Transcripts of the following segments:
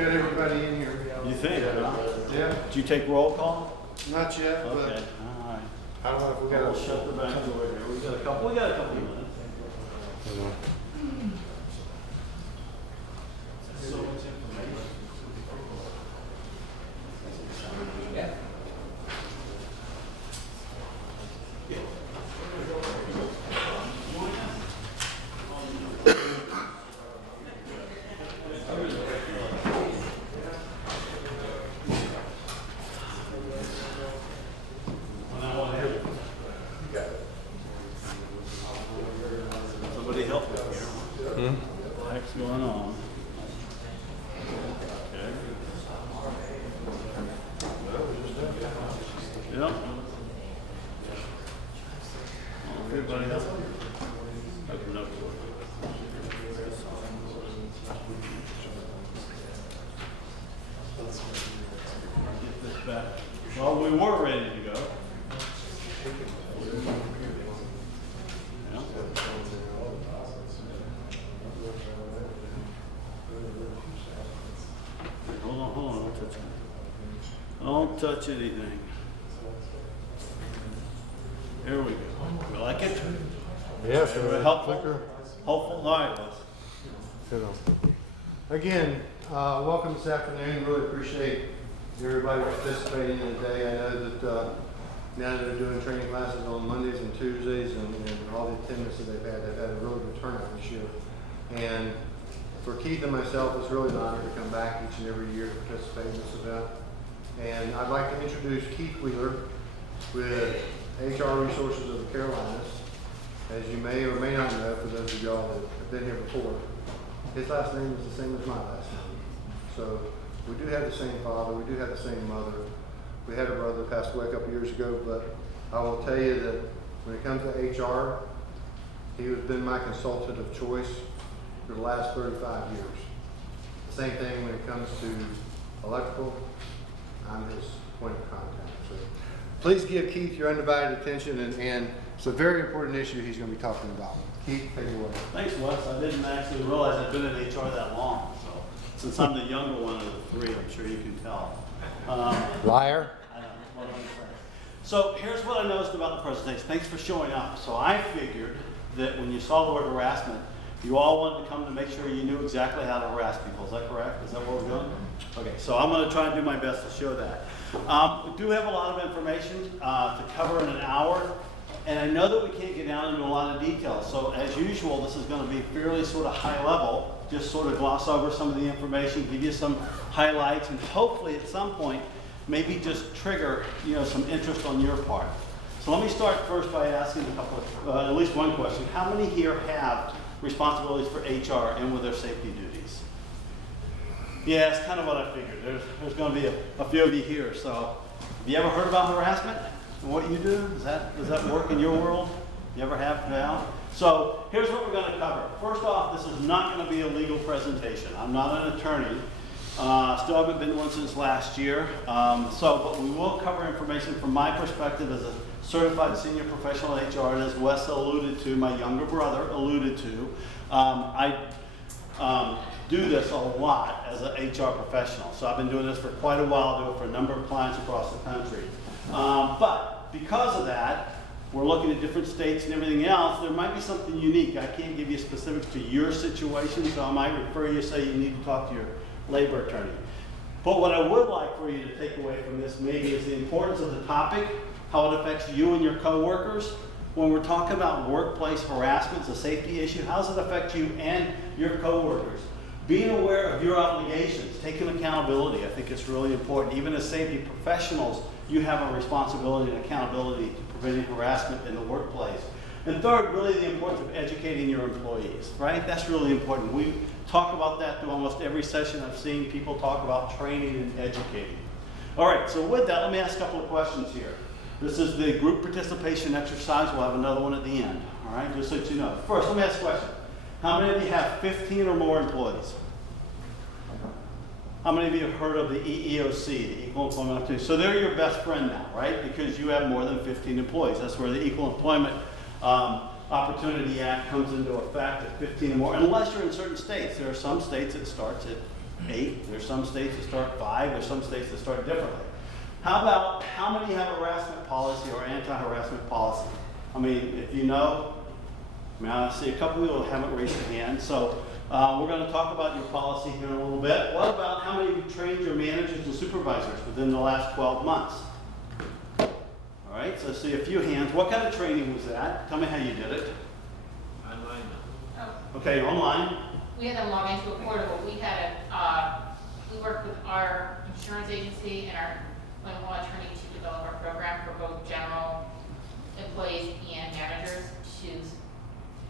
got everybody in here. You think? Huh? Yeah, Did you take roll call? not yet, Okay, but all right. I don't know if we We'll got shut the back door here. We got a couple of minutes. So much information. Somebody help me here. What the heck's going on? Okay. Yep. Everybody else? Open up. Get this back. Well, we were ready to go. Yeah. Hold on, don't touch it. Don't touch anything. Here we go. You like it? Yes, Helpful? Hopeful? All right. Again, welcome this afternoon. Really appreciate everybody participating today. I know that now that they're doing training classes on Mondays and Tuesdays and all the attendance that they've had a really good turnout this year. And for Keith and myself, it's really an honor to come back each and every year to participate in this event. And I'd like to introduce Keith Wheeler with HR Resources of the Carolinas. As you may or may not know, for those of y'all that have been here before, his last name is the same as my last name. So we do have the same father, we do have the same mother. We had a brother that passed away a couple years ago, but I will tell you that when it comes to HR, he has been my consultant of choice for the last 35 years. The same thing when it comes to electrical, I'm his point of contact. So please give Keith your undivided attention, and it's a very important issue he's going to be talking about. Keith, take it away. Thanks, Wes. I didn't actually realize I've been in HR that long. So since I'm the younger one of the three, I'm sure you can tell. Liar. I don't know what I'm saying. So here's what I noticed about the presentation. Thanks for showing up. So I figured that when you saw the word harassment, you all wanted to come to make sure you knew exactly how to harass people. Is that correct? Is that what we're doing? Okay, so I'm going to try and do my best to show that. We do have a lot of information to cover in an hour, and I know that we can't get down into a lot of details. So as usual, this is going to be fairly sort of high level, just sort of gloss over some of the information, give you some highlights, and hopefully at some point, maybe just trigger, some interest on your part. So let me start first by asking a couple of, at least one question. How many here have responsibilities for HR and with their safety duties? Yeah, it's kind of what I figured. There's going to be a few of you here. So have you ever heard about harassment and what you do? Does that work in your world? You ever have now? So here's what we're going to cover. First off, this is not going to be a legal presentation. I'm not an attorney. Still haven't been one since last year. But we will cover information from my perspective as a certified senior professional HR, and as Wes alluded to, my younger brother alluded to, I do this a lot as an HR professional. So I've been doing this for quite a while, do it for a number of clients across the country. But because of that, we're looking at different states and everything else. There might be something unique. I can't give you specifics to your situation, so I might refer you, say you need to talk to your labor attorney. But what I would like for you to take away from this maybe is the importance of the topic, how it affects you and your coworkers. When we're talking about workplace harassment, it's a safety issue, how does it affect you and your coworkers? Being aware of your obligations, taking accountability, I think it's really important. Even as safety professionals, you have a responsibility and accountability to preventing harassment in the workplace. And third, really the importance of educating your employees, right? That's really important. We talk about that through almost every session I've seen people talk about training and educating. All right, so with that, let me ask a couple of questions here. This is the group participation exercise. We'll have another one at the end, all right, just so you know. First, let me ask a question. How many of you have 15 or more employees? How many of you have heard of the EEOC, the Equal Employment Opportunity? So they're your best friend now, right? Because you have more than 15 employees. That's where the Equal Employment Opportunity Act comes into effect at 15 or more, unless you're in certain states. There are some states it starts at 8. There's some states that start 5. There's some states that start differently. How about how many have a harassment policy or anti-harassment policy? I mean, if you know, I see a couple people haven't raised their hand. So we're going to talk about your policy here in a little bit. What about how many of you trained your managers and supervisors within the last 12 months? All right, so I see a few hands. What kind of training was that? Tell me how you did it. Online. Oh, Okay, you're online. we had them log into a portal. We had we worked with our insurance agency and our employment law attorney to develop our program for both general employees and managers to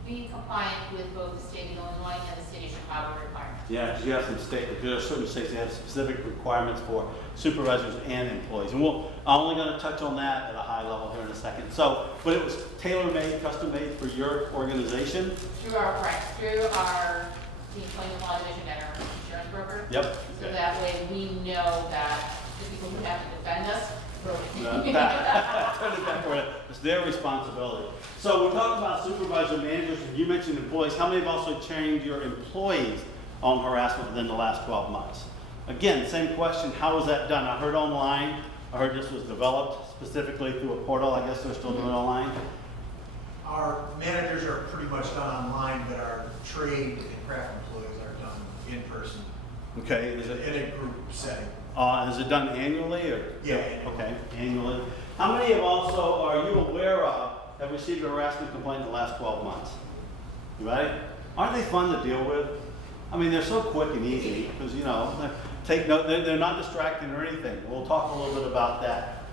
be compliant with both the state of Illinois and the state of Chicago requirements. Yeah, because you have some there are certain states that have specific requirements for supervisors and employees. And I'm only going to touch on that at a high level here in a second. So, but it was tailor-made, custom-made for your organization? Through the employment law division and our insurance broker. Yep. So that way we know that the people who have to defend us. Turn it back around. It's their responsibility. So we talked about supervisor managers, and you mentioned employees. How many have also trained your employees on harassment within the last 12 months? Again, same question, how was that done? I heard online, I heard this was developed specifically through a portal. I guess they're still doing it online. Our managers are pretty much done online, but our trade and craft employees are done in person, Okay, is it, in a group setting. is it done annually or? Yeah, annually. Okay, annually. How many have also, are you aware of, have received a harassment complaint in the last 12 months? You ready? Aren't they fun to deal with? I mean, they're so quick and easy because, you know, take note, they're not distracting or anything. We'll talk a little bit about that.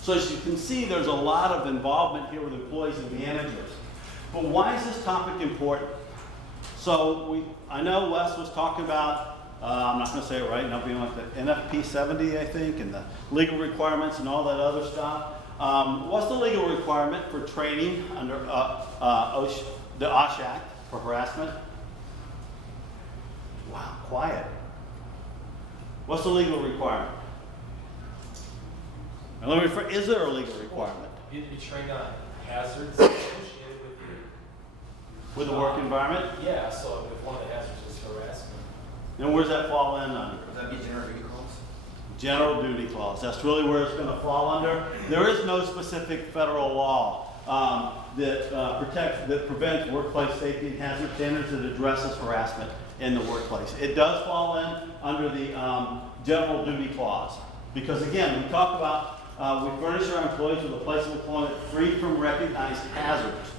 So as you can see, there's a lot of involvement here with employees and managers. But why is this topic important? So I know Wes was talking about, I'm not going to say it right, now being like the NFP 70, I think, and the legal requirements and all that other stuff. What's the legal requirement for training under the OSH Act for harassment? Wow, quiet. What's the legal requirement? And let me is there a legal requirement? You need to be trained on hazards associated With the work environment? yeah, so if one of the hazards is harassment. And where's that fall in under? Would that be general duty calls? General duty clause. That's really where it's going to fall under. There is no specific federal law that prevents workplace safety and hazard standards that addresses harassment in the workplace. It does fall in under the general duty clause because again, we talk about we furnish our employees with a place of employment free from recognized hazards,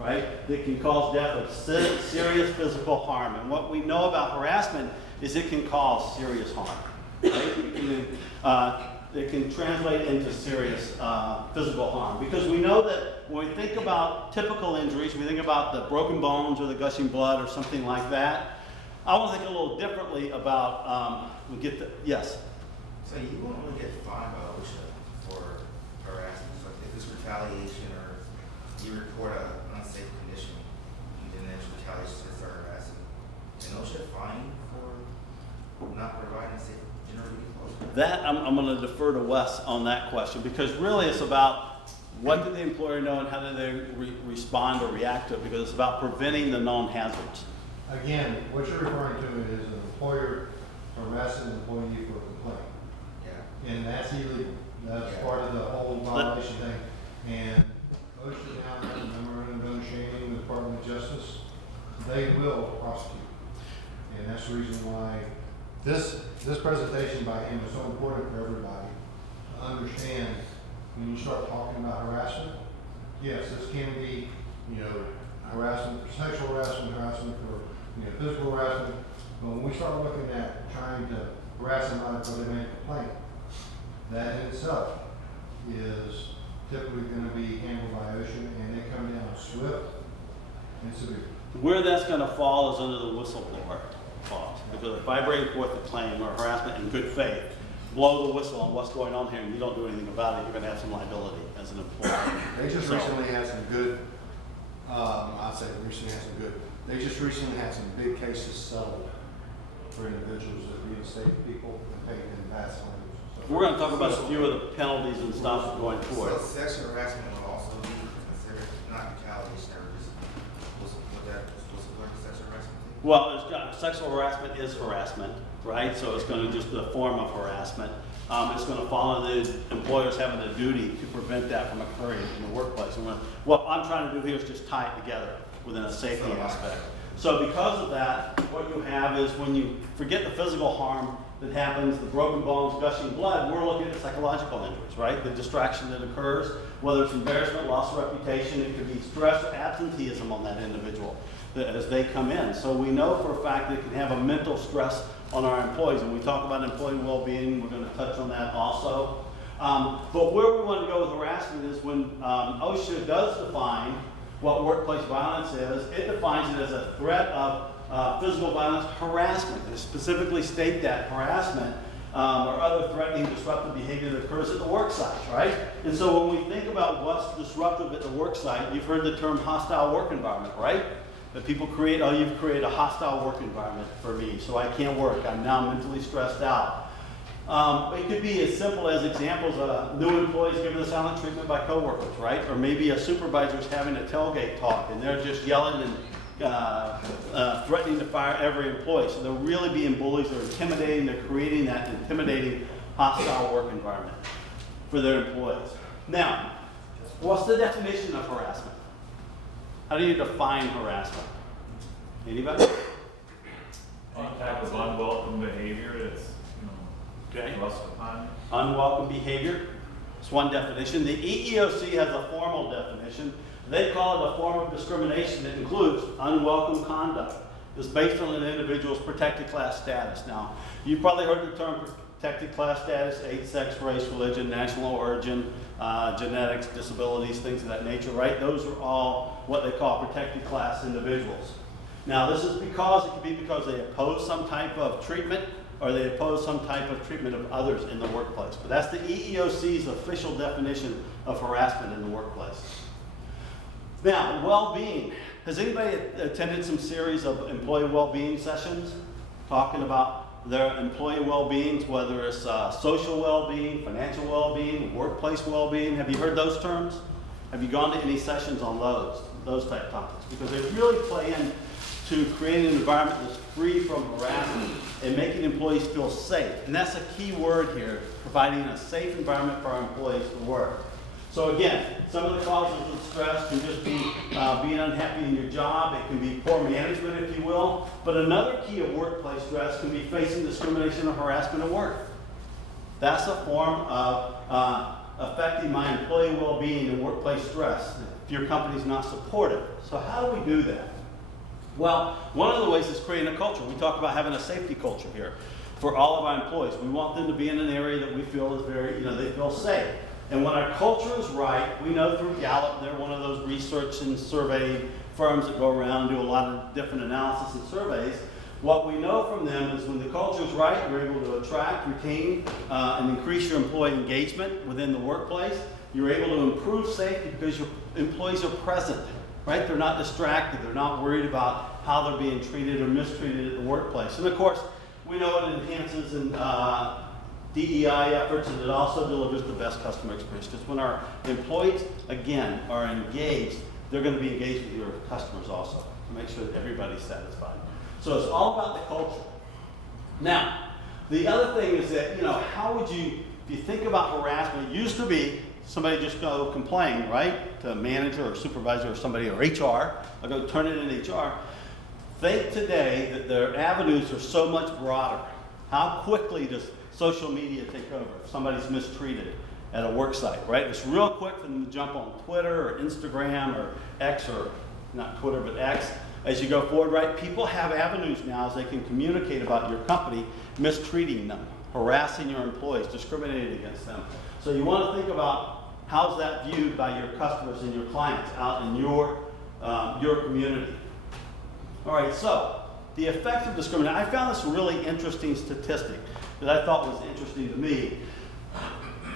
right? That can cause death of serious physical harm. And what we know about harassment is it can cause serious harm. Right? It can translate into serious physical harm because we know that when we think about typical injuries, we think about the broken bones or the gushing blood or something like that. I want to think a little differently about, yes? So you won't really get fined by OSHA for harassment. So if it's retaliation or you report an unsafe condition, then there's retaliation to start harassing. And OSHA fine for not providing safe general duty calls? That, I'm going to defer to Wes on that question because really it's about what did the employer know and how did they respond or react to it because it's about preventing the known hazards. Again, what you're referring to is an employer harassing an employee for a complaint. Yeah. And that's illegal. That's Yeah. part of the whole violation thing. And OSHA now has a memorandum of understanding with the Department of Justice. They will prosecute. And that's the reason why this presentation by him is so important for everybody to understand when you start talking about harassment. Yes, this can be, harassment for sexual harassment for, physical harassment. But when we start looking at trying to harass somebody because they made a complaint, that in itself is typically going to be handled by OSHA, and they come down swift and severe. Where that's going to fall is under the whistleblower clause because if I bring forth a claim or harassment in good faith, blow the whistle on what's going on here and you don't do anything about it, you're going to have some liability as an employer. They just So- recently had some good, they just recently had some big cases settled for individuals that reinstate people and paid them past claims. So We're going to talk about a few of the penalties and stuff going forward. So sexual harassment will also be considered not retaliation or just whistleblower sexual harassment? Well, sexual harassment is harassment, right? So it's going to just the form of harassment. It's going to follow the employers having a duty to prevent that from occurring in the workplace. And what I'm trying to do here is just tie it together within a safety aspect. So because of that, what you have is when you forget the physical harm that happens, the broken bones, gushing blood, we're looking at psychological injuries, right? The distraction that occurs, whether it's embarrassment, loss of reputation, it could be stress or absenteeism on that individual as they come in. So we know for a fact that it can have a mental stress on our employees. And we talk about employee well-being, we're going to touch on that also. But where we want to go with harassment is when OSHA does define what workplace violence is, it defines it as a threat of physical violence harassment. They specifically state that harassment or other threatening, disruptive behavior that occurs at the work site, right? And so when we think about what's disruptive at the work site, you've heard the term hostile work environment, right? That people create, oh, you've created a hostile work environment for me, so I can't work. I'm now mentally stressed out. It could be as simple as examples of new employees given the silent treatment by coworkers, right? Or maybe a supervisor's having a tailgate talk and they're just yelling and threatening to fire every employee. So they're really being bullies, they're intimidating, they're creating that intimidating hostile work environment for their employees. Now, what's the definition of harassment? How do you define harassment? Anybody? Any type of unwelcome behavior that's, Okay. thrust upon you. Unwelcome behavior. It's one definition. The EEOC has a formal definition. They call it a form of discrimination that includes unwelcome conduct. It's based on an individual's protected class status. Now, you've probably heard the term protected class status, age, sex, race, religion, national origin, genetics, disabilities, things of that nature, right? Those are all what they call protected class individuals. Now, this is because, it could be because they oppose some type of treatment or they oppose some type of treatment of others in the workplace. But that's the EEOC's official definition of harassment in the workplace. Now, well-being. Has anybody attended some series of employee well-being sessions talking about their employee well-beings, whether it's social well-being, financial well-being, workplace well-being? Have you heard those terms? Have you gone to any sessions on those type of topics? Because they really play in to creating an environment that's free from harassment and making employees feel safe. And that's a key word here, providing a safe environment for our employees to work. So again, some of the causes of stress can just be being unhappy in your job. It can be poor management, if you will. But another key of workplace stress can be facing discrimination or harassment at work. That's a form of affecting my employee well-being and workplace stress if your company's not supportive. So how do we do that? Well, one of the ways is creating a culture. We talk about having a safety culture here for all of our employees. We want them to be in an area that we feel is very, they feel safe. And when our culture is right, we know through Gallup, they're one of those research and survey firms that go around and do a lot of different analysis and surveys. What we know from them is when the culture is right, you're able to attract, retain, and increase your employee engagement within the workplace. You're able to improve safety because your employees are present. Right? They're not distracted. They're not worried about how they're being treated or mistreated at the workplace. And of course, we know it enhances DEI efforts, and it also delivers the best customer experience. Because when our employees, again, are engaged, they're going to be engaged with your customers also to make sure that everybody's satisfied. So it's all about the culture. Now, the other thing is that, how would you, if you think about harassment, it used to be somebody just go complain, right, to a manager or supervisor or somebody or HR, I'll go turn it in HR. Think today that their avenues are so much broader. How quickly does social media take over if somebody's mistreated at a work site, right? It's real quick for them to jump on Twitter or Instagram or X, or not Twitter, but X. As you go forward, right, people have avenues now as they can communicate about your company mistreating them, harassing your employees, discriminating against them. So you want to think about how's that viewed by your customers and your clients out in your community. All right, so the effects of discrimination. I found this really interesting statistic that I thought was interesting to me.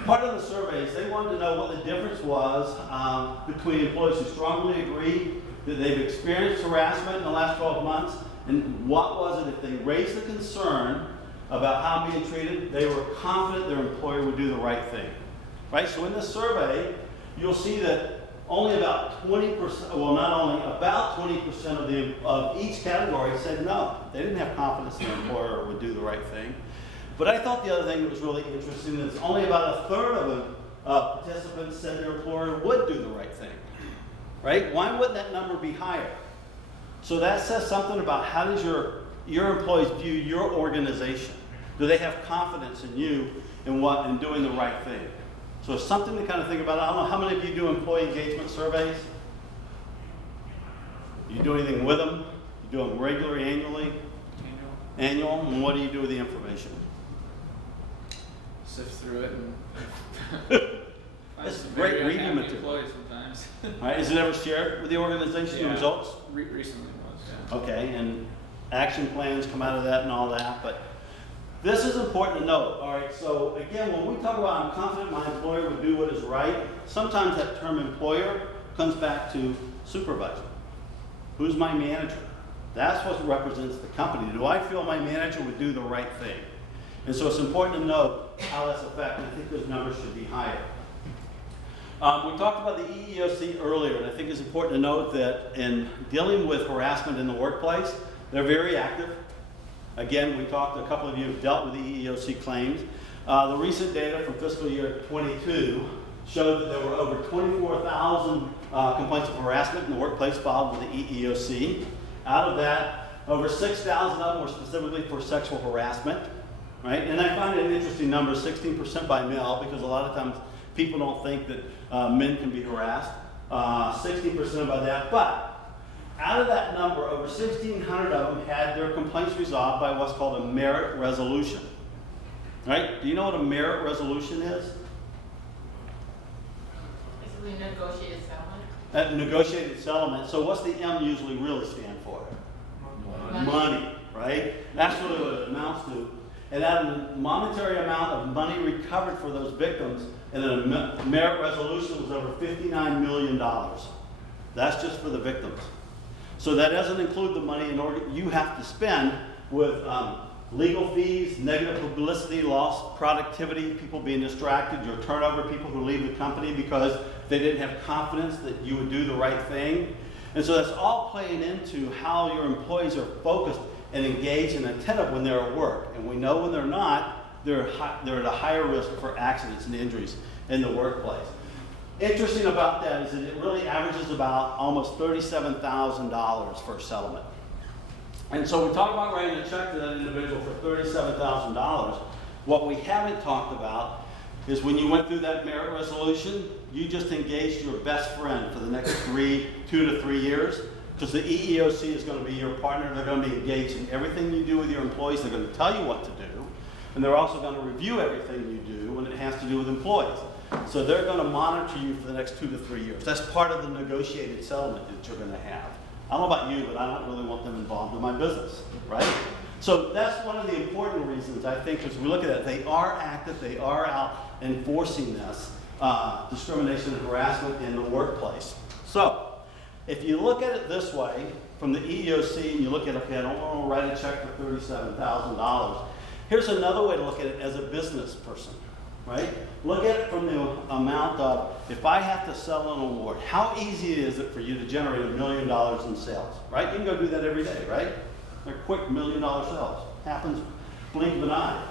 Part of the surveys, they wanted to know what the difference was between employees who strongly agree that they've experienced harassment in the last 12 months, and what was it if they raised the concern about how being treated, they were confident their employer would do the right thing. Right? So in this survey, you'll see that only about 20%, well, not only, about 20% of each category said no. They didn't have confidence in the employer would do the right thing. But I thought the other thing that was really interesting is only about a third of the participants said their employer would do the right thing, right? Why wouldn't that number be higher? So that says something about how does your employees view your organization. Do they have confidence in you and doing the right thing? So it's something to kind of think about. I don't know how many of you do employee engagement surveys? You do anything with them? You do them regularly, annually? Annual. And what do you do with the information? Sift through it and It's some great very reading unhappy material. employees sometimes. All right, is it ever shared with the organization, the Yeah. results? Recently was, yeah. Okay, and action plans come out of that and all that, but this is important to note. All right, so again, when we talk about I'm confident my employer would do what is right, sometimes that term employer comes back to supervisor. Who's my manager? That's what represents the company. Do I feel my manager would do the right thing? And so it's important to note how that's affected. I think those numbers should be higher. We talked about the EEOC earlier, and I think it's important to note that in dealing with harassment in the workplace, they're very active. Again, a couple of you have dealt with the EEOC claims. The recent data from fiscal year 22 showed that there were over 24,000 complaints of harassment in the workplace filed with the EEOC. Out of that, over 6,000 of them were specifically for sexual harassment, right? And I find it an interesting number, 16% by male, because a lot of times people don't think that men can be harassed. 60% by that, but out of that number, over 1,600 of them had their complaints resolved by what's called a merit resolution. Right? Do you know what a merit resolution is? Basically negotiated settlement. A negotiated settlement. So what's the M usually really stand for? Money, right? That's really what it amounts to. And that monetary amount of money recovered for those victims in a merit resolution was over $59 million. That's just for the victims. So that doesn't include the money you have to spend with legal fees, negative publicity, lost productivity, people being distracted, your turnover, people who leave the company because they didn't have confidence that you would do the right thing. And so that's all playing into how your employees are focused and engaged and attentive when they're at work. And we know when they're not, they're at a higher risk for accidents and injuries in the workplace. Interesting about that is that it really averages about almost $37,000 for a settlement. And so we talk about writing a check to that individual for $37,000. What we haven't talked about is when you went through that merit resolution, you just engaged your best friend for the next 2 to 3 years, because the EEOC is going to be your partner. They're going to be engaged in everything you do with your employees. They're going to tell you what to do, and they're also going to review everything you do when it has to do with employees. So they're going to monitor you for the next 2 to 3 years. That's part of the negotiated settlement that you're going to have. I don't know about you, but I don't really want them involved in my business, right? So that's one of the important reasons, I think, as we look at it. They are active. They are out enforcing this discrimination and harassment in the workplace. So if you look at it this way, from the EEOC, and you look at, okay, I don't want to write a check for $37,000. Here's another way to look at it as a business person. Right? Look at it from the amount of, if I have to sell an award, how easy is it for you to generate $1 million in sales? Right? You can go do that every day, right? They're quick $1 million sales. Happens, blink of an eye.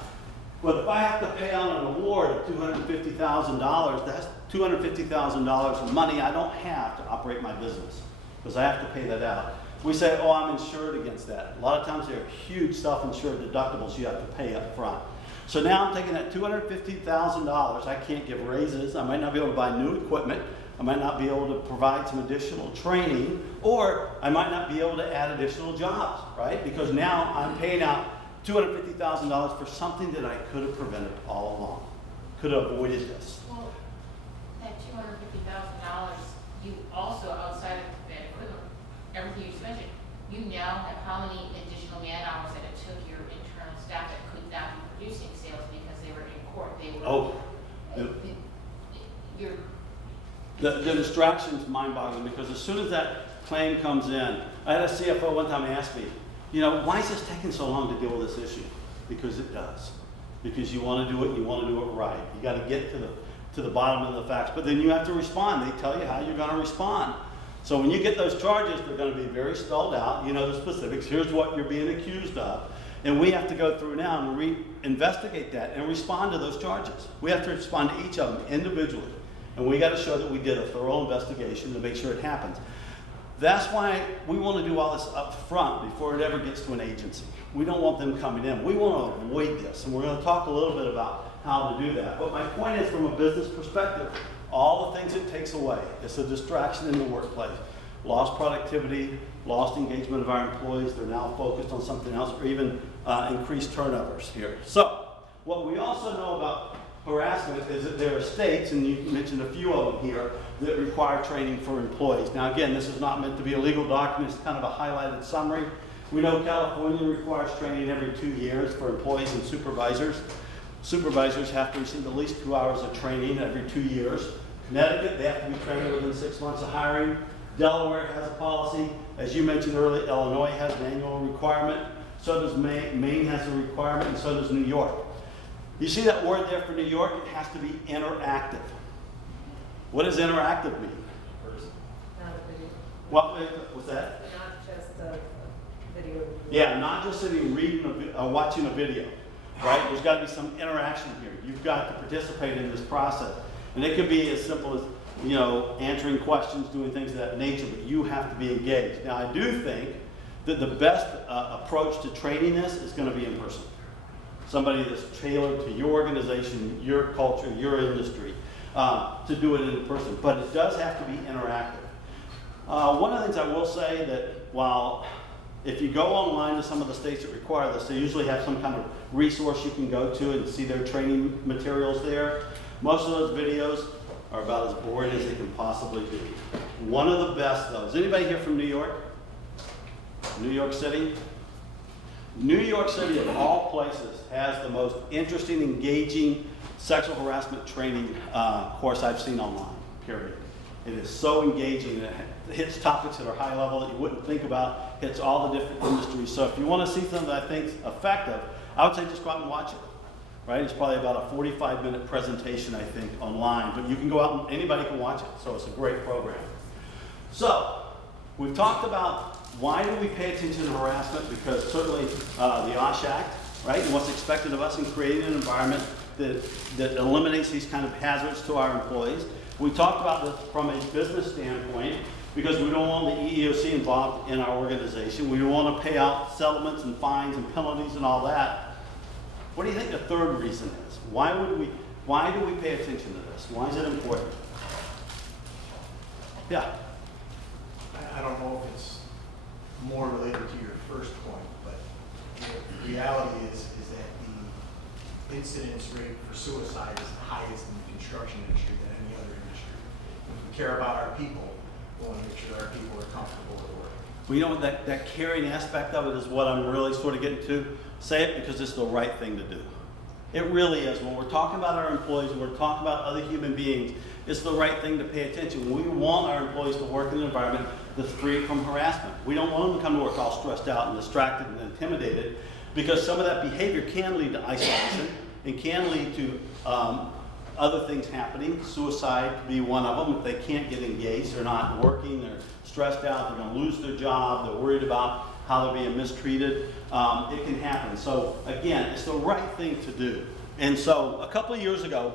But if I have to pay out an award of $250,000, that's $250,000 of money I don't have to operate my business, because I have to pay that out. We say, oh, I'm insured against that. A lot of times there are huge self-insured deductibles you have to pay up front. So now I'm taking that $250,000, I can't give raises, I might not be able to buy new equipment, I might not be able to provide some additional training, or I might not be able to add additional jobs, right? Because now I'm paying out $250,000 for something that I could have prevented all along, could have avoided this. Well, that $250,000, you also, outside of that equipment, everything you just mentioned, you now have how many additional man hours that it took your internal staff that could not be producing sales because they were in court, they were. Oh. You're. The distraction's mind-boggling, because as soon as that claim comes in, I had a CFO one time ask me, you know, why is this taking so long to deal with this issue? Because it does. Because you want to do it, you want to do it right. You got to get to to the bottom of the facts, but then you have to respond. They tell you how you're gonna respond. So when you get those charges, they're gonna be very spelled out. You know the specifics. Here's what you're being accused of. And we have to go through now and investigate that and respond to those charges. We have to respond to each of them individually. And we gotta show that we did a thorough investigation to make sure it happens. That's why we wanna do all this up front before it ever gets to an agency. We don't want them coming in. We wanna avoid this. And we're gonna talk a little bit about how to do that. But my point is, from a business perspective, all the things it takes away, it's a distraction in the workplace. Lost productivity, lost engagement of our employees, they're now focused on something else, or even increased turnovers here. So, what we also know about harassment is that there are states, and you mentioned a few of them here, that require training for employees. Now again, this is not meant to be a legal document, it's kind of a highlighted summary. We know California requires training every 2 years for employees and supervisors. Supervisors have to receive at least 2 hours of training every 2 years. Connecticut, they have to be trained within 6 months of hiring. Delaware has a policy. As you mentioned earlier, Illinois has an annual requirement. So does Maine. Maine has a requirement, and so does New York. You see that word there for New York? It has to be interactive. What does interactive mean? Not a video, What was that? not just a video. Yeah, not just sitting reading watching a video, right? There's got to be some interaction here. You've got to participate in this process. And it could be as simple as, you know, answering questions, doing things of that nature, but you have to be engaged. Now, I do think that the best approach to training this is going to be in person. Somebody that's tailored to your organization, your culture, your industry, to do it in person. But it does have to be interactive. One of the things I will say that while if you go online to some of the states that require this, they usually have some kind of resource you can go to and see their training materials there. Most of those videos are about as boring as they can possibly be. One of the best though, is anybody here from New York? New York City? New York City, of all places, has the most interesting, engaging sexual harassment training course I've seen online, period. It is so engaging. It hits topics that are high level that you wouldn't think about, hits all the different industries. So if you want to see something that I think is effective, I would say just go out and watch it. Right? It's probably about a 45-minute presentation, I think, online. But you can go out and anybody can watch it. So it's a great program. So we've talked about why do we pay attention to harassment? Because certainly the OSH Act, right, and what's expected of us in creating an environment that eliminates these kind of hazards to our employees. We talked about this from a business standpoint because we don't want the EEOC involved in our organization. We don't want to pay out settlements and fines and penalties and all that. What do you think the third reason is? Why do we pay attention to this? Why is it important? Yeah. I don't know if it's more related to your first point, but the reality is that the incidence rate for suicide is the highest in the construction industry than any other industry. If we care about our people, we want to make sure our people are comfortable at work. Well, you know, that caring aspect of it is what I'm really sort of getting to. Say it because it's the right thing to do. It really is. When we're talking about our employees, when we're talking about other human beings, it's the right thing to pay attention. We want our employees to work in an environment that's free from harassment. We don't want them to come to work all stressed out and distracted and intimidated, because some of that behavior can lead to isolation and can lead to other things happening. Suicide could be one of them. If they can't get engaged, they're not working, they're stressed out, they're going to lose their job, they're worried about how they're being mistreated. It can happen. So again, it's the right thing to do. And so a couple of years ago,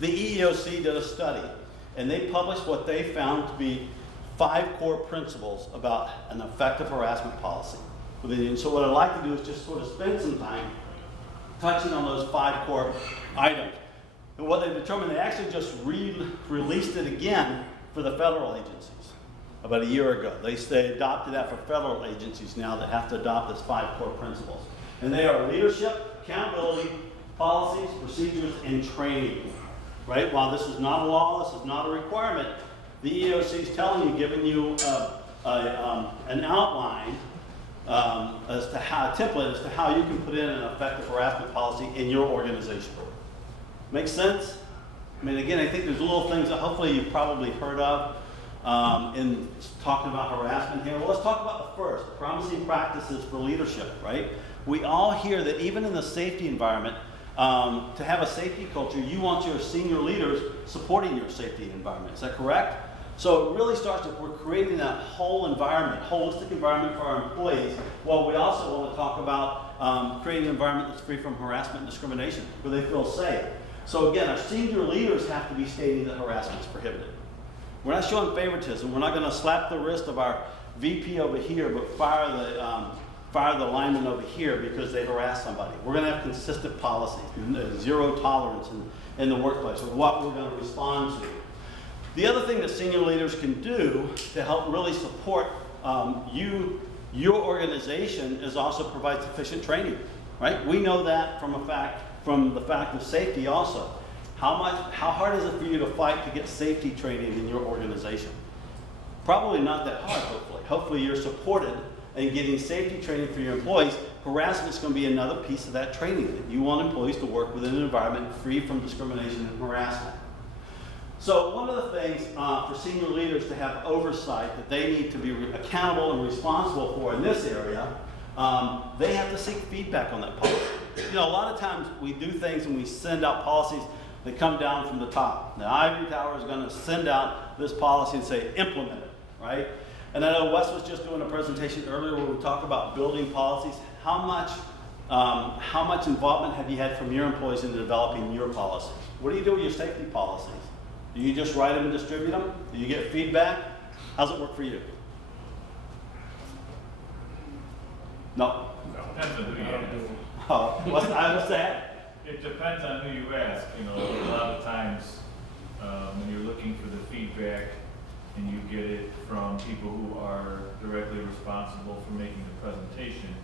the EEOC did a study, and they published what they found to be 5 core principles about an effective harassment policy. And so what I'd like to do is just sort of spend some time touching on those 5 core items. And what they determined, they actually just released it again for the federal agencies about a year ago. They adopted that for federal agencies now that have to adopt this 5 core principles. And they are leadership, accountability, policies, procedures, and training. Right? While this is not a law, this is not a requirement, the EEOC is telling you, giving you an outline as to how, a template as to how you can put in an effective harassment policy in your organization. Make sense? I mean, again, I think there's little things that hopefully you've probably heard of in talking about harassment here. Well, let's talk about the first, promising practices for leadership, right? We all hear that even in the safety environment, to have a safety culture, you want your senior leaders supporting your safety environment. Is that correct? So it really starts with we're creating that whole environment, holistic environment for our employees, while we also want to talk about creating an environment that's free from harassment and discrimination, where they feel safe. So again, our senior leaders have to be stating that harassment is prohibited. We're not showing favoritism. We're not going to slap the wrist of our VP over here, but fire the lineman over here because they harass somebody. We're going to have consistent policies, zero tolerance in the workplace, or what we're going to respond to. The other thing that senior leaders can do to help really support your organization is also provide sufficient training, right? We know that from the fact of safety also. How hard is it for you to fight to get safety training in your organization? Probably not that hard, hopefully. Hopefully you're supported in getting safety training for your employees. Harassment is going to be another piece of that training, that you want employees to work within an environment free from discrimination and harassment. So one of the things for senior leaders to have oversight that they need to be accountable and responsible for in this area, they have to seek feedback on that policy. You know, a lot of times we do things and we send out policies that come down from the top. The Ivory Tower is going to send out this policy and say, implement it, right? And I know Wes was just doing a presentation earlier where we talk about building policies. How much involvement have you had from your employees in developing your policies? What do you do with your safety policies? Do you just write them and distribute them? Do you get feedback? How's it work for you? No? Depends on who you ask. Oh, what's that? It depends on who you ask, you know, a lot of times, when you're looking for the feedback and you get it from people who are directly responsible for making the presentation,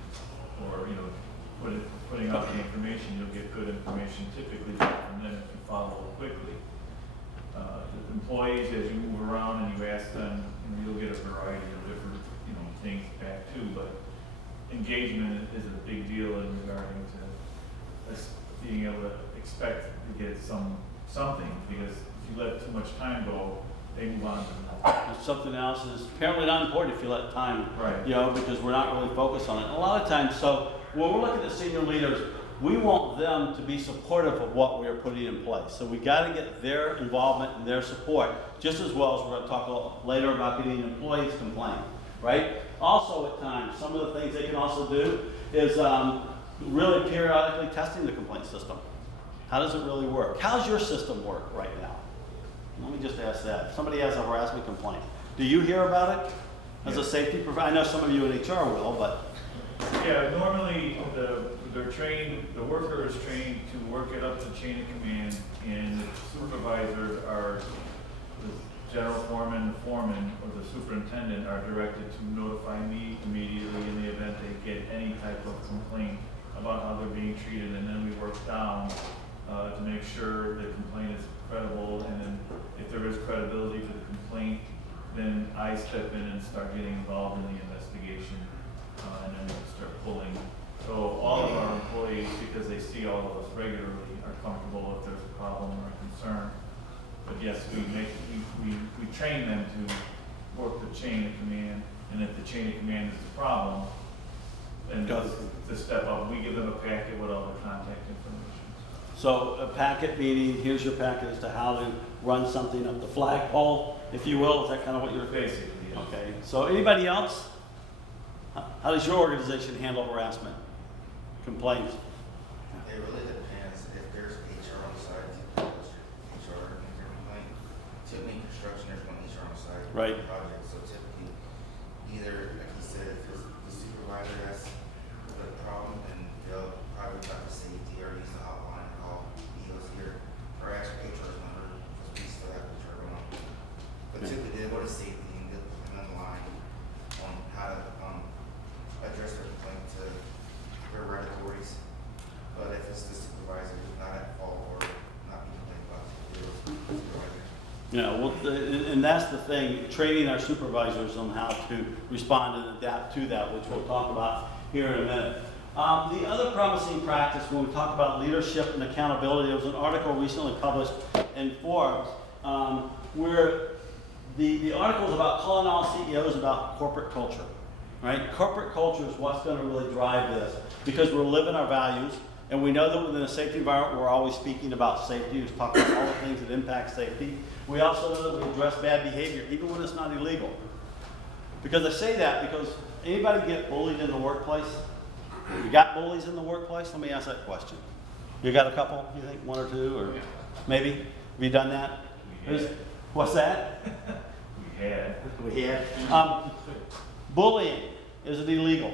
or, you know, putting out the information, you'll get good information typically from them if you follow it quickly. The employees, as you move around and you ask them, you know, you'll get a variety of different, you know, things back too, but engagement is a big deal in regarding to us being able to expect to get something, because if you let too much time go, they move on to the next. Something else is apparently not important if you let time, Right. you know, because we're not really focused on it. A lot of times, so when we're looking at senior leaders, we want them to be supportive of what we are putting in place. So we got to get their involvement and their support, just as well as we're going to talk a little later about getting employees complain, right? Also at times, some of the things they can also do is really periodically testing the complaint system. How does it really work? How's your system work right now? Let me just ask that. If somebody has a harassment complaint, do you hear about it as a safety provider? I know some of you in HR will, but. Yeah, normally they're trained, the worker is trained to work it up the chain of command, and the supervisors are, the general foreman, or the superintendent are directed to notify me immediately in the event they get any type of complaint about how they're being treated, and then we work down to make sure the complaint is credible, and then if there is credibility to the complaint, then I step in and start getting involved in the investigation, and then start pulling. So all of our employees, because they see all of us regularly, are comfortable if there's a problem or a concern. But yes, we train them to work the chain of command, and if the chain of command is the problem, then to step up, we give them a packet with all the contact information. So a packet meeting, here's your packet as to how to run something up the flagpole, if you will. Is that kind of what you're Basically, yes. Okay. So anybody else? How does your organization handle harassment complaints? It really depends if there's HR on the side, typically HR makes a complaint. Typically in construction, there's one HR on the side. Right. Project, so typically, either, like you said, if it's the supervisor that's the problem, then they'll probably talk to safety or use the hotline, call EOC or ask HR's number, because we still have HR going on. But typically, they go to safety and get them in line on how to, address their complaint to their regulatories. But if it's the supervisor who's not at fault or not being complained about, it's the supervisor. Yeah, well, and that's the thing, training our supervisors on how to respond and adapt to that, which we'll talk about here in a minute. The other promising practice when we talk about leadership and accountability, there was an article recently published in Forbes where the article is about calling all CEOs about corporate culture. Right? Corporate culture is what's going to really drive this, because we're living our values, And we know that within a safety environment, we're always speaking about safety, we're talking about all the things that impact safety. We also know that we address bad behavior, even when it's not illegal. Because I say that because anybody get bullied in the workplace? You got bullies in the workplace? Let me ask that question. You got a couple, you think, one or two, or maybe? Have you done that? We had. What's that? We had. We had. Bullying, is it illegal?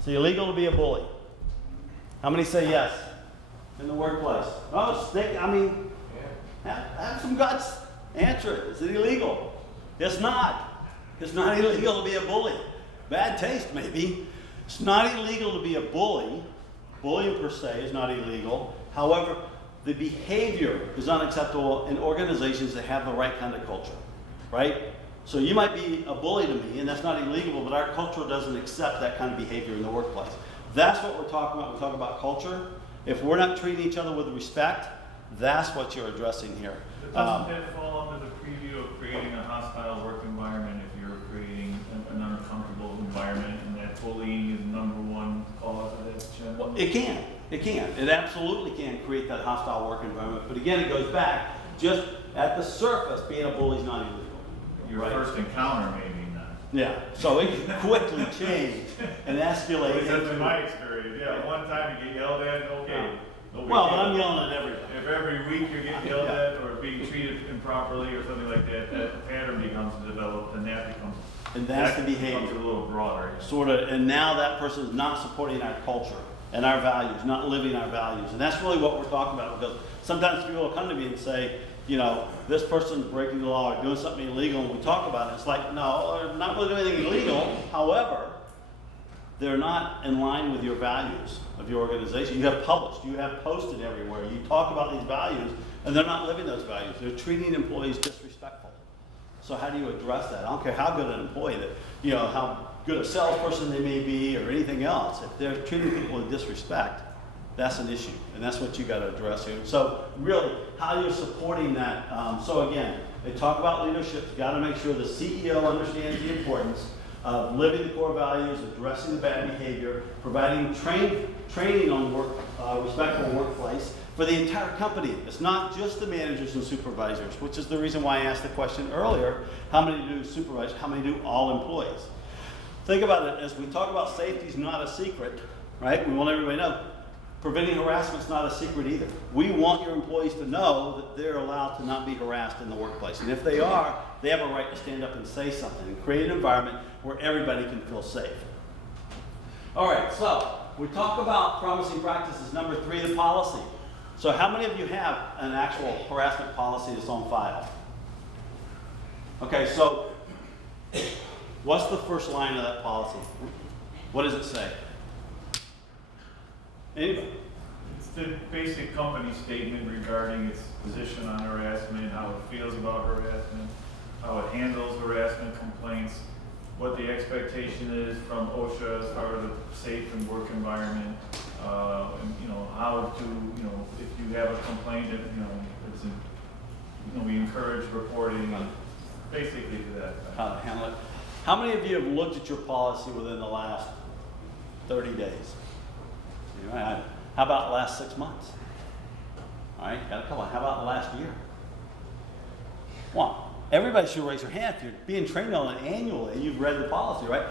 Is it illegal to be a bully? How many say yes in the workplace? Oh, have some guts. Answer it. Is it illegal? It's not. It's not illegal to be a bully. Bad taste, maybe. It's not illegal to be a bully. Bullying per se is not illegal. However, the behavior is unacceptable in organizations that have the right kind of culture, right? So you might be a bully to me, and that's not illegal, but our culture doesn't accept that kind of behavior in the workplace. That's what we're talking about. We're talking about culture. If we're not treating each other with respect, that's what you're addressing here. Doesn't that fall under the preview of creating a hostile work environment if you're creating an uncomfortable environment, and that bullying is number one cause of that, Jim? Well, it can. It can. It absolutely can create that hostile work environment. But again, it goes back, just at the surface, being a bully is not illegal. Your right? first encounter, maybe not. Yeah. So it can quickly change and escalate. At least that's been my experience. Yeah, one time you get yelled at, okay. No big Well, but deal. I'm yelling at everybody. If every week you're getting yelled at or being treated improperly or something like that, that pattern becomes developed, and that becomes. And that's the that behavior. becomes a little broader. Sort of, and now that person is not supporting our culture and our values, not living our values. And that's really what we're talking about, because sometimes people will come to me and say, you know, this person's breaking the law or doing something illegal, and we talk about it. It's like, no, they're not really doing anything illegal. However, they're not in line with your values of your organization. You have published, you have posted everywhere, you talk about these values, and they're not living those values. They're treating employees disrespectful. So how do you address that? I don't care how good an employee that, you know, how good a salesperson they may be or anything else. If they're treating people with disrespect, that's an issue, and that's what you got to address here. So really, how you're supporting that. So again, they talk about leadership. You got to make sure the CEO understands the importance of living the core values, addressing the bad behavior, providing training on respectful workplace for the entire company. It's not just the managers and supervisors, which is the reason why I asked the question earlier, how many do supervisors, how many do all employees? Think about it, as we talk about safety is not a secret, right? We want everybody to know. Preventing harassment is not a secret either. We want your employees to know that they're allowed to not be harassed in the workplace. And if they are, they have a right to stand up and say something and create an environment where everybody can feel safe. All right, so we talk about promising practices. Number 3, the policy. So how many of you have an actual harassment policy that's on file? Okay, so what's the first line of that policy? What does it say? Anybody? It's the basic company statement regarding its position on harassment, how it feels about harassment, how it handles harassment complaints, what the expectation is from OSHA as far as a safe and work environment, and, you know, how to, you know, if you have a complaint, that, you know, it's, you know, we encourage reporting, basically to that. How to handle it. How many of you have looked at your policy within the last 30 days? You know, how about the last 6 months? All right, got a couple. How about the last year? Well, everybody should raise their hand if you're being trained on it annually. You've read the policy, right?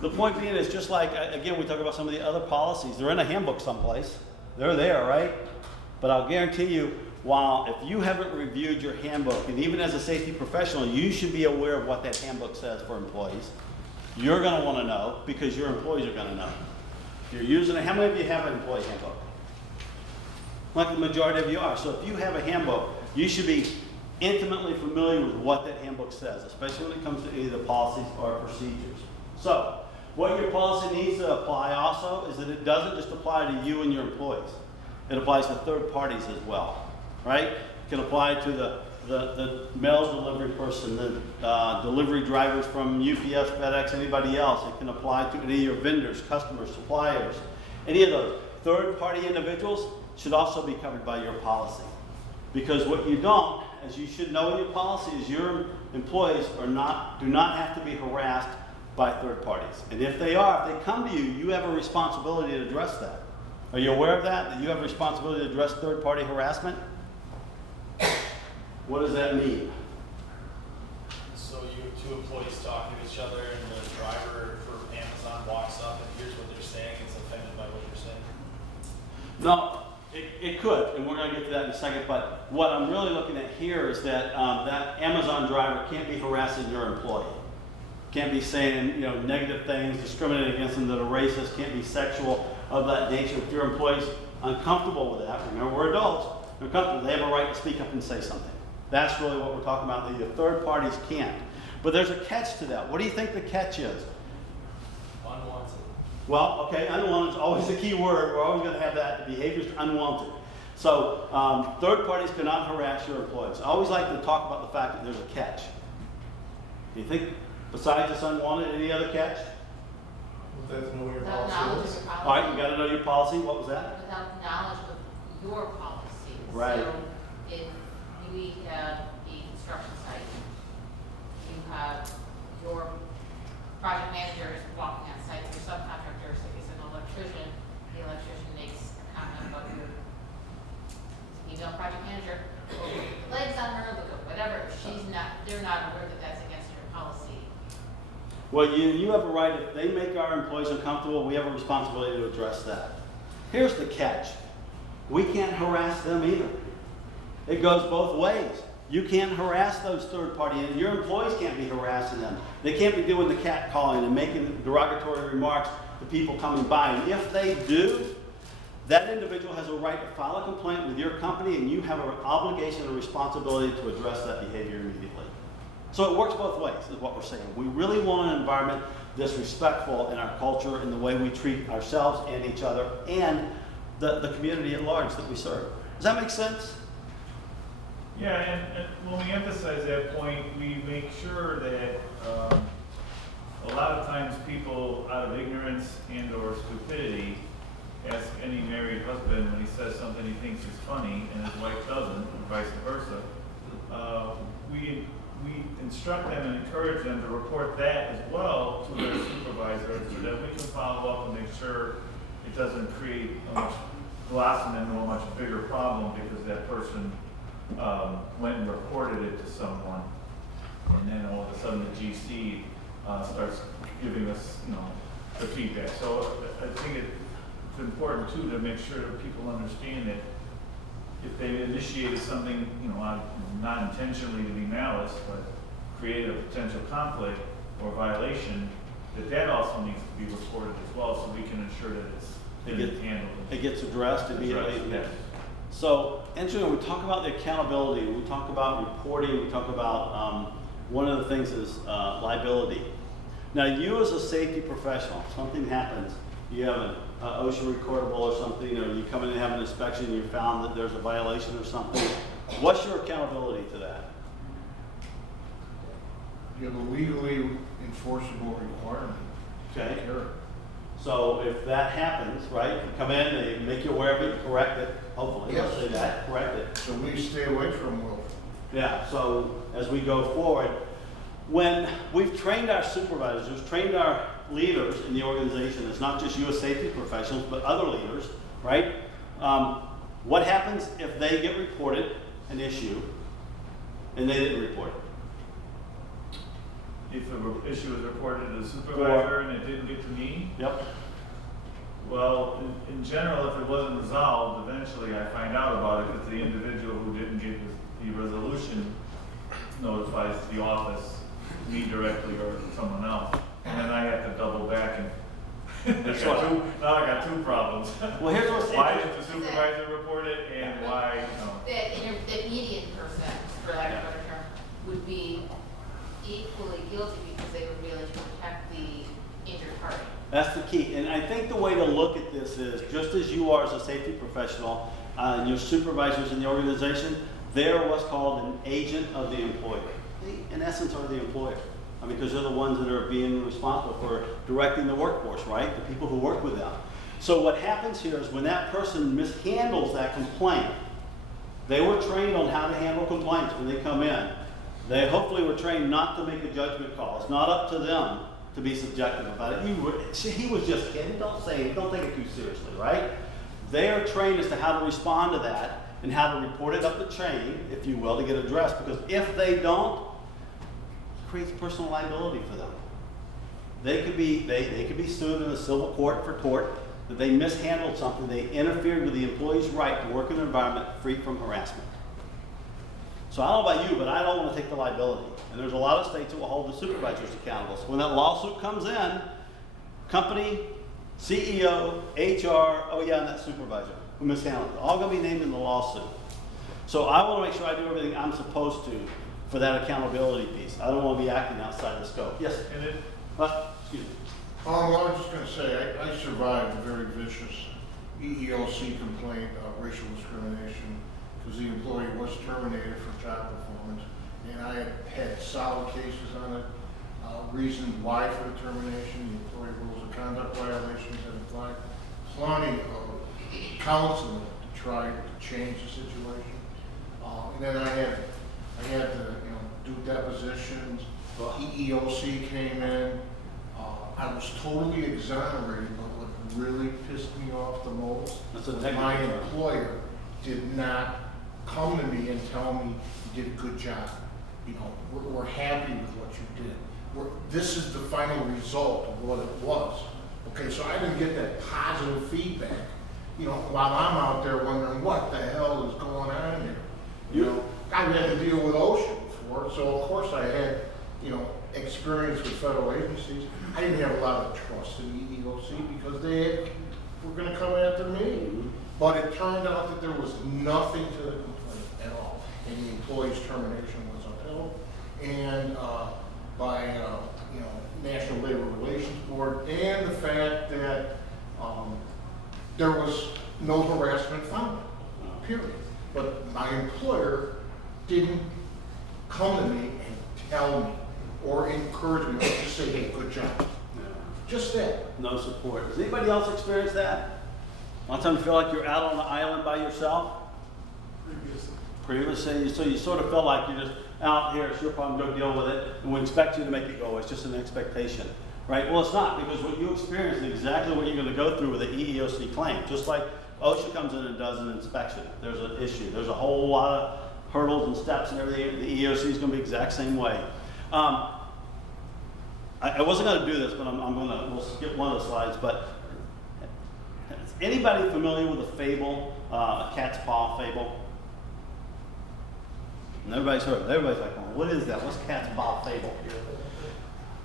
The point being is just like, again, we talk about some of the other policies. They're in a handbook someplace. They're there, right? But I'll guarantee you, while if you haven't reviewed your handbook, and even as a safety professional, you should be aware of what that handbook says for employees. You're going to want to know because your employees are going to know. If you're using it, how many of you have an employee handbook? Like the majority of you are. So if you have a handbook, you should be intimately familiar with what that handbook says, especially when it comes to either policies or procedures. So what your policy needs to apply also is that it doesn't just apply to you and your employees. It applies to third parties as well, right? It can apply to the mail delivery person, the delivery drivers from UPS, FedEx, anybody else. It can apply to any of your vendors, customers, suppliers, any of those. Third-party individuals should also be covered by your policy. Because what you don't, as you should know in your policy, is your employees do not have to be harassed by third parties. And if they are, if they come to you, you have a responsibility to address that. Are you aware of that? That you have responsibility to address third-party harassment? What does that mean? So you have two employees talking to each other and the driver for Amazon walks up and hears what they're saying and is offended by what you're saying? No, it could, and we're gonna get to that in a second, but what I'm really looking at here is that, that Amazon driver can't be harassing your employee. Can't be saying, you know, negative things, discriminating against them that are racist, can't be sexual of that nature. If your employee's uncomfortable with that, remember, we're adults, they're comfortable, they have a right to speak up and say something. That's really what we're talking about, the third parties can't. But there's a catch to that. What do you think the catch is? Unwanted. Well, okay, unwanted is always a key word. We're always going to have that. The behavior's unwanted. So third parties cannot harass your employees. I always like to talk about the fact that there's a catch. Do you think, besides this unwanted, any other catch? That's know what your Without policy knowledge is. of your policy. All right, you got to know your policy. What was that? Without knowledge of your policy. Right. So if we have a construction site, you have your project manager is walking on site, your subcontractor is an electrician, the electrician makes a comment about your female project manager, or legs on her, look at whatever, they're not aware that that's against your policy. Well, you have a right, if they make our employees uncomfortable, we have a responsibility to address that. Here's the catch. We can't harass them either. It goes both ways. You can't harass those third party, and your employees can't be harassing them. They can't be doing the cat calling and making derogatory remarks to people coming by. And if they do, that individual has a right to file a complaint with your company, and you have an obligation and responsibility to address that behavior immediately. So it works both ways, is what we're saying. We really want an environment that's respectful in our culture and the way we treat ourselves and each other and the community at large that we serve. Does that make sense? Yeah, and when we emphasize that point, we make sure that a lot of times people, out of ignorance and or stupidity, ask any married husband when he says something he thinks is funny and his wife doesn't, and vice versa. We instruct them and encourage them to report that as well to their supervisor so that we can follow up and make sure it doesn't create a much blossom into a much bigger problem because that person went and reported it to someone, and then all of a sudden the GC starts giving us, the feedback. So I think it's important too to make sure that people understand that if they initiated something, not intentionally to be malice, but created a potential conflict or violation, that also needs to be reported as well, so we can ensure that it's handled. It gets addressed immediately. Yes. So, interesting, we talk about the accountability, we talk about reporting, we talk about, one of the things is liability. Now, you as a safety professional, something happens, you have an OSHA recordable or something, or you come in and have an inspection and you found that there's a violation or something, what's your accountability to that? You have a legally enforceable requirement to Okay. take care of it. So if that happens, right, you come in, they make you aware of it, correct it, hopefully, let's Yes. say that, correct it. So we stay away from Will. Yeah, so as we go forward, when we've trained our supervisors, trained our leaders in the organization, it's not just you as safety professionals, but other leaders, right? What happens if they get reported an issue and they didn't report it? If an issue was reported to the supervisor and it didn't get to me, Yep. well, in general, if it wasn't resolved, eventually I find out about it because the individual who didn't get the resolution notifies the office, me directly or someone else. And then I have to double back and now I got two problems. Well, here's what's Why interesting. did the supervisor report it and why, The median person, for lack of a better term, would be equally guilty because they would be able to protect the injured party. That's the key. And I think the way to look at this is, just as you are as a safety professional, and your supervisors in the organization, they're what's called an agent of the employer. They, in essence, are the employer. I mean, because they're the ones that are being responsible for directing the workforce, right? The people who work with them. So what happens here is when that person mishandles that complaint, they were trained on how to handle complaints when they come in. They hopefully were trained not to make a judgment call. It's not up to them to be subjective about it. He was just kidding. Don't say it. Don't take it too seriously, right? They are trained as to how to respond to that and how to report it up the chain, if you will, to get addressed. Because if they don't, it creates personal liability for them. They could be sued in a civil court for tort that they mishandled something. They interfered with the employee's right to work in an environment free from harassment. So I don't know about you, but I don't want to take the liability. And there's a lot of states that will hold the supervisors accountable. So when that lawsuit comes in, company, CEO, HR, oh yeah, and that supervisor who mishandled it, all going to be named in the lawsuit. So I want to make sure I do everything I'm supposed to for that accountability piece. I don't want to be acting outside the scope. Yes? And it, Excuse me. I was just gonna say, I survived a very vicious EEOC complaint of racial discrimination because the employee was terminated for job performance, and I had solid cases on it, reasons why for the termination, the employee rules of conduct violations that applied, plenty of counseling to try to change the situation. And then I had to, do depositions. EEOC came in. I was totally exonerated, but what really pissed me off the most That's a was technical my term. employer did not come to me and tell me you did a good job. We're happy with what you did. This is the final result of what it was. Okay, so I didn't get that positive feedback, while I'm out there wondering what the hell is going on here. I've had to deal with OSHA before, so of course I had, experience with federal agencies. I didn't have a lot of trust in EEOC because they were going to come after me. But it turned out that there was nothing to the complaint at all, and the employee's termination was upheld, and by National Labor Relations Board, and the fact that there was no harassment found, period. But my employer didn't come to me and tell me or encourage me or just say, hey, good job. Just that. No support. Has anybody else experienced that? A lot of times you feel like you're out on the island by yourself? Previously, so you sort of feel like you're just out here, it's your problem, go deal with it, and we expect you to make it go. It's just an expectation, right? Well, it's not, because what you experience is exactly what you're going to go through with an EEOC claim. Just like OSHA comes in and does an inspection. There's an issue. There's a whole lot of hurdles and steps and everything. The EEOC is going to be the exact same way. I wasn't going to do this, but we'll skip one of the slides. But is anybody familiar with a fable, a cat's paw fable? And everybody's heard of it. Everybody's like, well, what is that? What's cat's paw fable?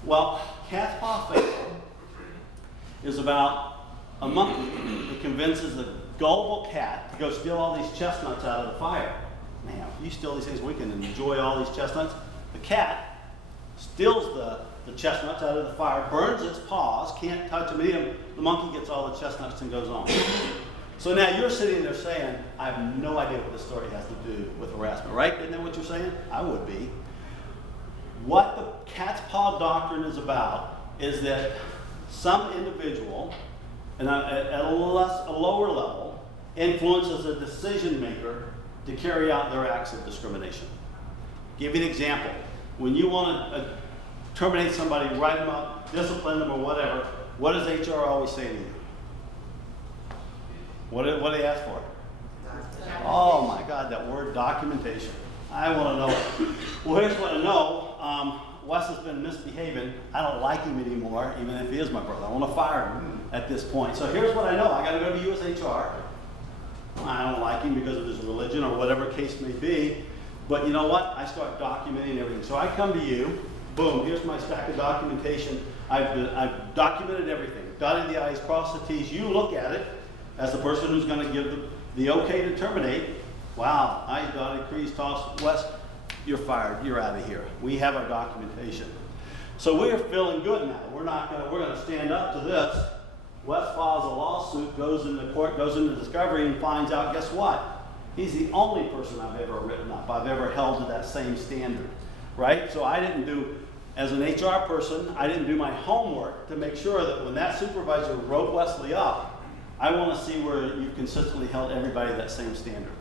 Well, cat's paw fable is about a monkey that convinces a gullible cat to go steal all these chestnuts out of the fire. Man, if you steal these things, we can enjoy all these chestnuts. The cat steals the chestnuts out of the fire, burns its paws, can't touch them, eat them. The monkey gets all the chestnuts and goes on. So now you're sitting there saying, I have no idea what this story has to do with harassment, right? Isn't that what you're saying? I would be. What the cat's paw doctrine is about is that some individual, and at a lower level, influences a decision maker to carry out their acts of discrimination. Give you an example. When you want to terminate somebody, write them up, discipline them, or whatever, what does HR always say to you? What do they ask for? Oh my God, that word documentation. I want to know. Well, here's what I know. Wes has been misbehaving. I don't like him anymore, even if he is my brother. I want to fire him at this point. So here's what I know. I got to go to US HR. I don't like him because of his religion or whatever case may be. But you know what? I start documenting everything. So I come to you. Boom, here's my stack of documentation. I've documented everything. Dotted the I's, crossed the T's. You look at it as the person who's going to give the okay to terminate. Wow, I's dotted, T's tossed. Wes, you're fired. You're out of here. We have our documentation. So we're feeling good now. We're going to stand up to this. Wes files a lawsuit, goes into court, goes into discovery, and finds out, guess what? He's the only person I've ever written up. I've ever held to that same standard, right? So I didn't do, as an HR person, I didn't do my homework to make sure that when that supervisor wrote Wesley up, I want to see where you've consistently held everybody to that same standard.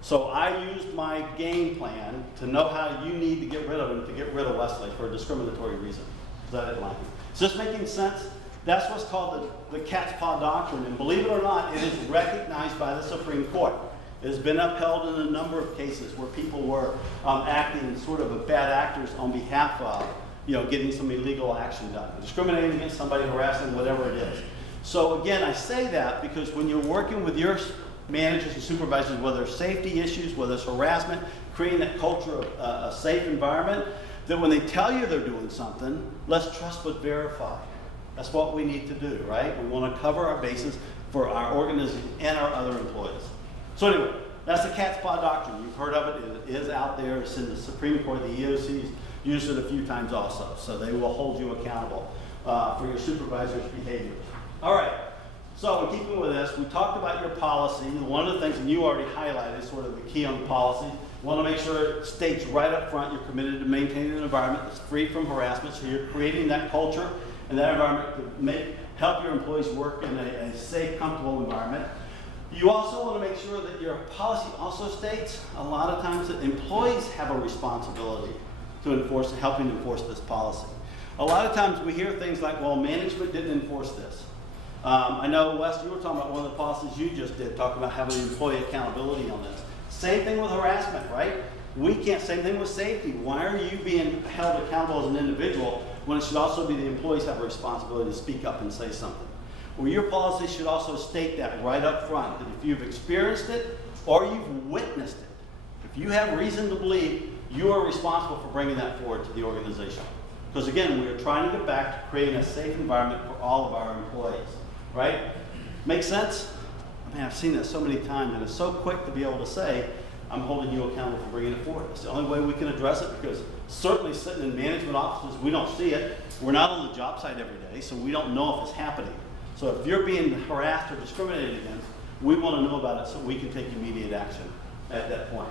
So I used my game plan to know how you need to get rid of him, to get rid of Wesley for a discriminatory reason. Because I didn't like him. Is this making sense? That's what's called the cat's paw doctrine, and believe it or not, it is recognized by the Supreme Court. It has been upheld in a number of cases where people were acting sort of bad actors on behalf of, getting some illegal action done, discriminating against somebody, harassing, whatever it is. So again, I say that because when you're working with your managers and supervisors, whether it's safety issues, whether it's harassment, creating that culture of a safe environment, that when they tell you they're doing something, let's trust but verify. That's what we need to do, right? We want to cover our bases for our organization and our other employees. So anyway, that's the cat's paw doctrine. You've heard of it. It is out there. It's in the Supreme Court. The EOC's used it a few times also. So they will hold you accountable for your supervisor's behaviors. All right. So in keeping with this, we talked about your policy. One of the things, and you already highlighted sort of the key on the policy, you want to make sure it states right up front you're committed to maintaining an environment that's free from harassment. So you're creating that culture and that environment to help your employees work in a safe, comfortable environment. You also want to make sure that your policy also states a lot of times that employees have a responsibility to helping enforce this policy. A lot of times we hear things like, well, management didn't enforce this. I know, Wes, you were talking about one of the policies you just did, talking about having employee accountability on this. Same thing with harassment, right? Same thing with safety. Why are you being held accountable as an individual when it should also be the employees have a responsibility to speak up and say something? Well, your policy should also state that right up front, that if you've experienced it or you've witnessed it, if you have reason to believe, you are responsible for bringing that forward to the organization. Because again, we are trying to get back to creating a safe environment for all of our employees, right? Make sense? I mean, I've seen that so many times, and it's so quick to be able to say, I'm holding you accountable for bringing it forward. It's the only way we can address it, because certainly sitting in management offices, we don't see it. We're not on the job site every day, so we don't know if it's happening. So if you're being harassed or discriminated against, we want to know about it so we can take immediate action at that point.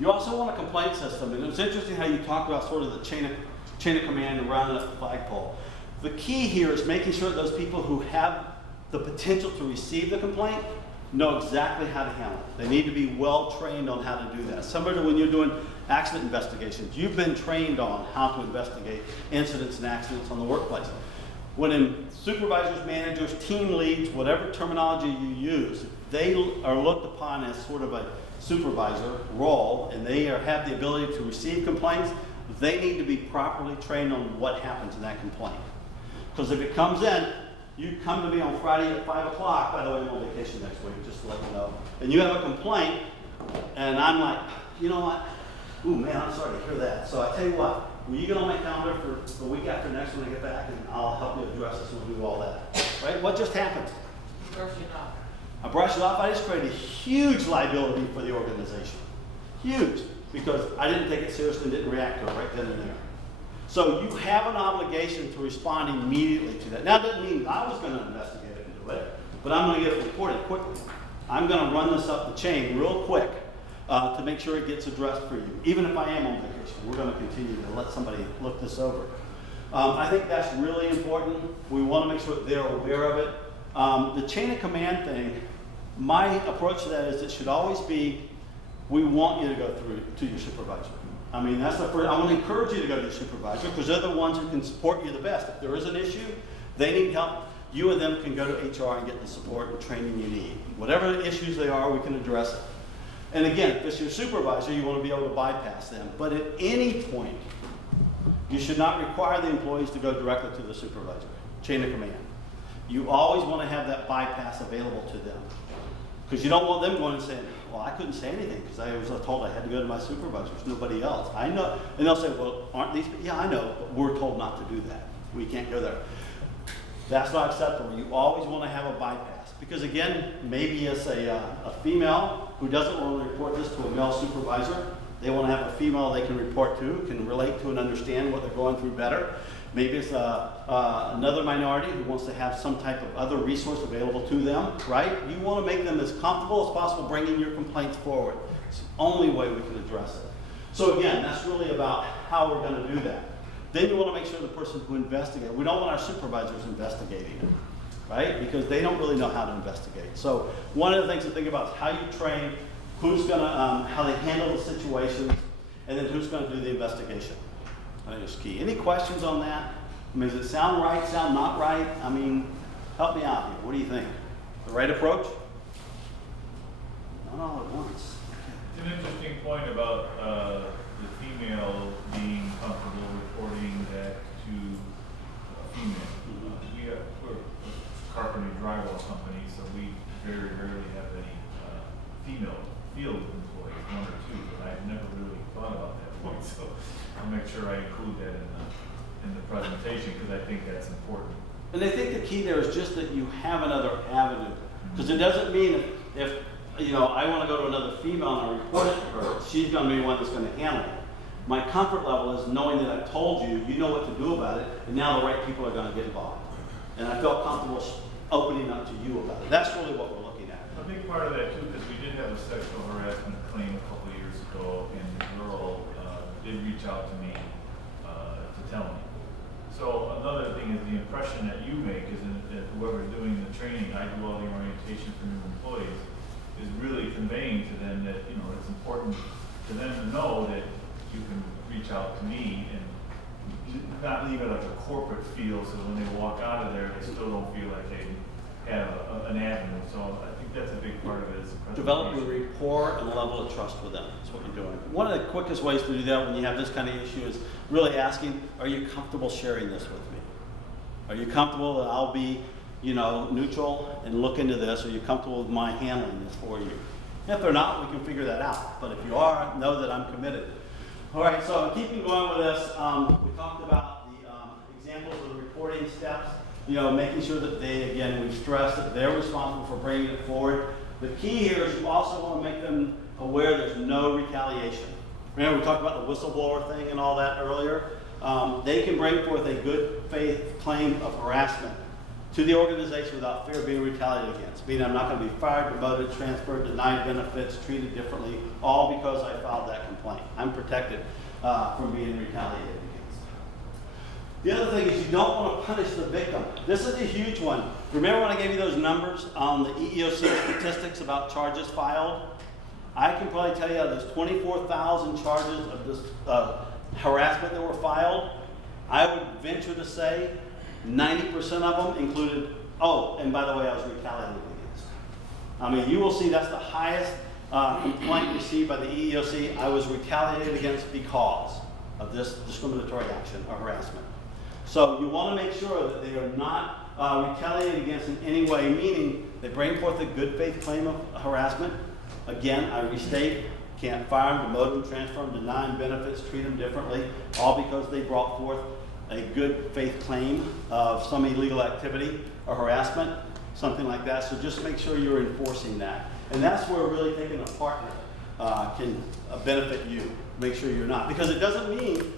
You also want a complaint system, and it's interesting how you talk about sort of the chain of command and rounding up the flagpole. The key here is making sure that those people who have the potential to receive the complaint know exactly how to handle it. They need to be well trained on how to do that. Similar to when you're doing accident investigations, you've been trained on how to investigate incidents and accidents on the workplace. When supervisors, managers, team leads, whatever terminology you use, they are looked upon as sort of a supervisor role, and they have the ability to receive complaints, they need to be properly trained on what happens in that complaint. Because if it comes in, you come to me on Friday at 5 o'clock, by the way, I'm on vacation next week, just to let you know, and you have a complaint, and I'm like, you know what? Ooh, man, I'm sorry to hear that. So I tell you what, will you get on my calendar for the week after next when I get back, and I'll help you address this and we'll do all that. Right? What just happened? Brush it off. I brushed it off. I just created a huge liability for the organization. Huge. Because I didn't take it seriously and didn't react to it right then and there. So you have an obligation to respond immediately to that. Now, that doesn't mean I was going to investigate it and do it, but I'm going to get it reported quickly. I'm going to run this up the chain real quick to make sure it gets addressed for you. Even if I am on vacation, we're going to continue to let somebody look this over. I think that's really important. We want to make sure that they're aware of it. The chain of command thing, my approach to that is it should always be, we want you to go through to your supervisor. I mean, that's the first, I want to encourage you to go to your supervisor because they're the ones who can support you the best. If there is an issue, they need help, you and them can go to HR and get the support and training you need. Whatever the issues they are, we can address it. And again, if it's your supervisor, you want to be able to bypass them. But at any point, you should not require the employees to go directly to the supervisor, chain of command. You always want to have that bypass available to them. Because you don't want them going and saying, well, I couldn't say anything because I was told I had to go to my supervisor. There's nobody else. I know. And they'll say, well, aren't these people? Yeah, I know, but we're told not to do that. We can't go there. That's not acceptable. You always want to have a bypass. Because again, maybe it's a female who doesn't want to report this to a male supervisor. They want to have a female they can report to, can relate to and understand what they're going through better. Maybe it's another minority who wants to have some type of other resource available to them, right? You want to make them as comfortable as possible bringing your complaints forward. It's the only way we can address it. So again, that's really about how we're going to do that. Then you want to make sure the person who investigates, we don't want our supervisors investigating it, right? Because they don't really know how to investigate. So one of the things to think about is how you train, who's going to, how they handle the situations, and then who's going to do the investigation. I think it's key. Any questions on that? I mean, does it sound right, sound not right? I mean, help me out here. What do you think? The right approach? Not all at once. It's an interesting point about the female being comfortable reporting that to a female. We're a carpentry drywall company, so we very rarely have any female field employees, one or two, but I've never really thought about that point, so I'll make sure I include that in the presentation, because I think that's important. And I think the key there is just that you have another avenue. Because it doesn't mean if you know, I want to go to another female and I report it to her, she's going to be the one that's going to handle it. My comfort level is knowing that I've told you, you know what to do about it, and now the right people are going to get involved. And I felt comfortable opening up to you about it. That's really what we're looking at. A big part of that too, because we did have a sexual harassment claim a couple of years ago, and the girl did reach out to me to tell me. So another thing is the impression that you make is that whoever's doing the training, I do all the orientation for new employees, is really conveying to them that, you know, it's important to them to know that you can reach out to me and not leave it like a corporate feel, so when they walk out of there, they still don't feel like they have an avenue. So I think that's a big part of it. Is the Developing presentation. rapport and a level of trust with them. That's what you're doing. One of the quickest ways to do that when you have this kind of issue is really asking, are you comfortable sharing this with me? Are you comfortable that I'll be, you know, neutral and look into this? Are you comfortable with my handling this for you? If they're not, we can figure that out. But if you are, know that I'm committed. All right, so keeping going with this, we talked about the examples of the reporting steps. You know, making sure that they, again, we've stressed that they're responsible for bringing it forward. The key here is you also want to make them aware there's no retaliation. Remember we talked about the whistleblower thing and all that earlier? They can bring forth a good faith claim of harassment to the organization without fear of being retaliated against. Meaning I'm not going to be fired, demoted, transferred, denied benefits, treated differently, all because I filed that complaint. I'm protected from being retaliated against. The other thing is you don't want to punish the victim. This is a huge one. Remember when I gave you those numbers on the EEOC statistics about charges filed? I can probably tell you there's 24,000 charges of this harassment that were filed. I would venture to say 90% of them included, oh, and by the way, I was retaliated against. I mean, you will see that's the highest complaint received by the EEOC. I was retaliated against because of this discriminatory action or harassment. So you want to make sure that they are not retaliated against in any way, meaning they bring forth a good faith claim of harassment. Again, I restate, can't fire them, demote them, transfer them, deny them benefits, treat them differently, all because they brought forth a good faith claim of some illegal activity or harassment, something like that. So just make sure you're enforcing that. And that's where really taking a partner can benefit you. Make sure you're not. Because it doesn't mean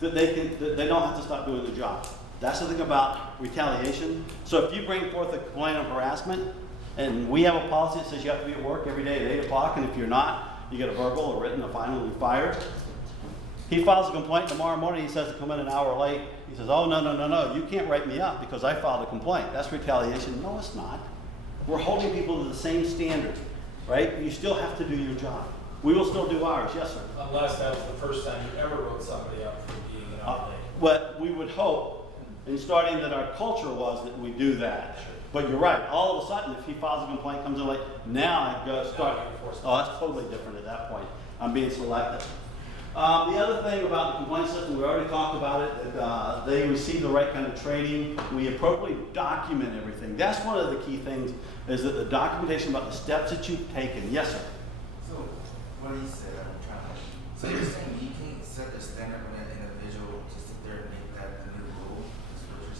that they don't have to stop doing the job. That's the thing about retaliation. So if you bring forth a complaint of harassment, and we have a policy that says you have to be at work every day at 8 o'clock, and if you're not, you get a verbal, a written, a final, and you're fired. He files a complaint tomorrow morning, he says to come in an hour late. He says, oh, no, you can't write me up because I filed a complaint. That's retaliation. No, it's not. We're holding people to the same standard, right? You still have to do your job. We will still do ours, yes, sir. Unless that was the first time you ever wrote somebody up for being an hour late. What we would hope, in starting that our culture was that we do that. But you're right, all of a sudden, if he files a complaint, comes in late, now I go start, oh, that's totally different at that point. I'm being selective. The other thing about the complaint system, we already talked about it, that they receive the right kind of training. We appropriately document everything. That's one of the key things, is that the documentation about the steps that you've taken. Yes, sir. So, what he said, I'm trying to, so you're saying you can't set a standard when an individual to sit there and make that the new rule, is what you're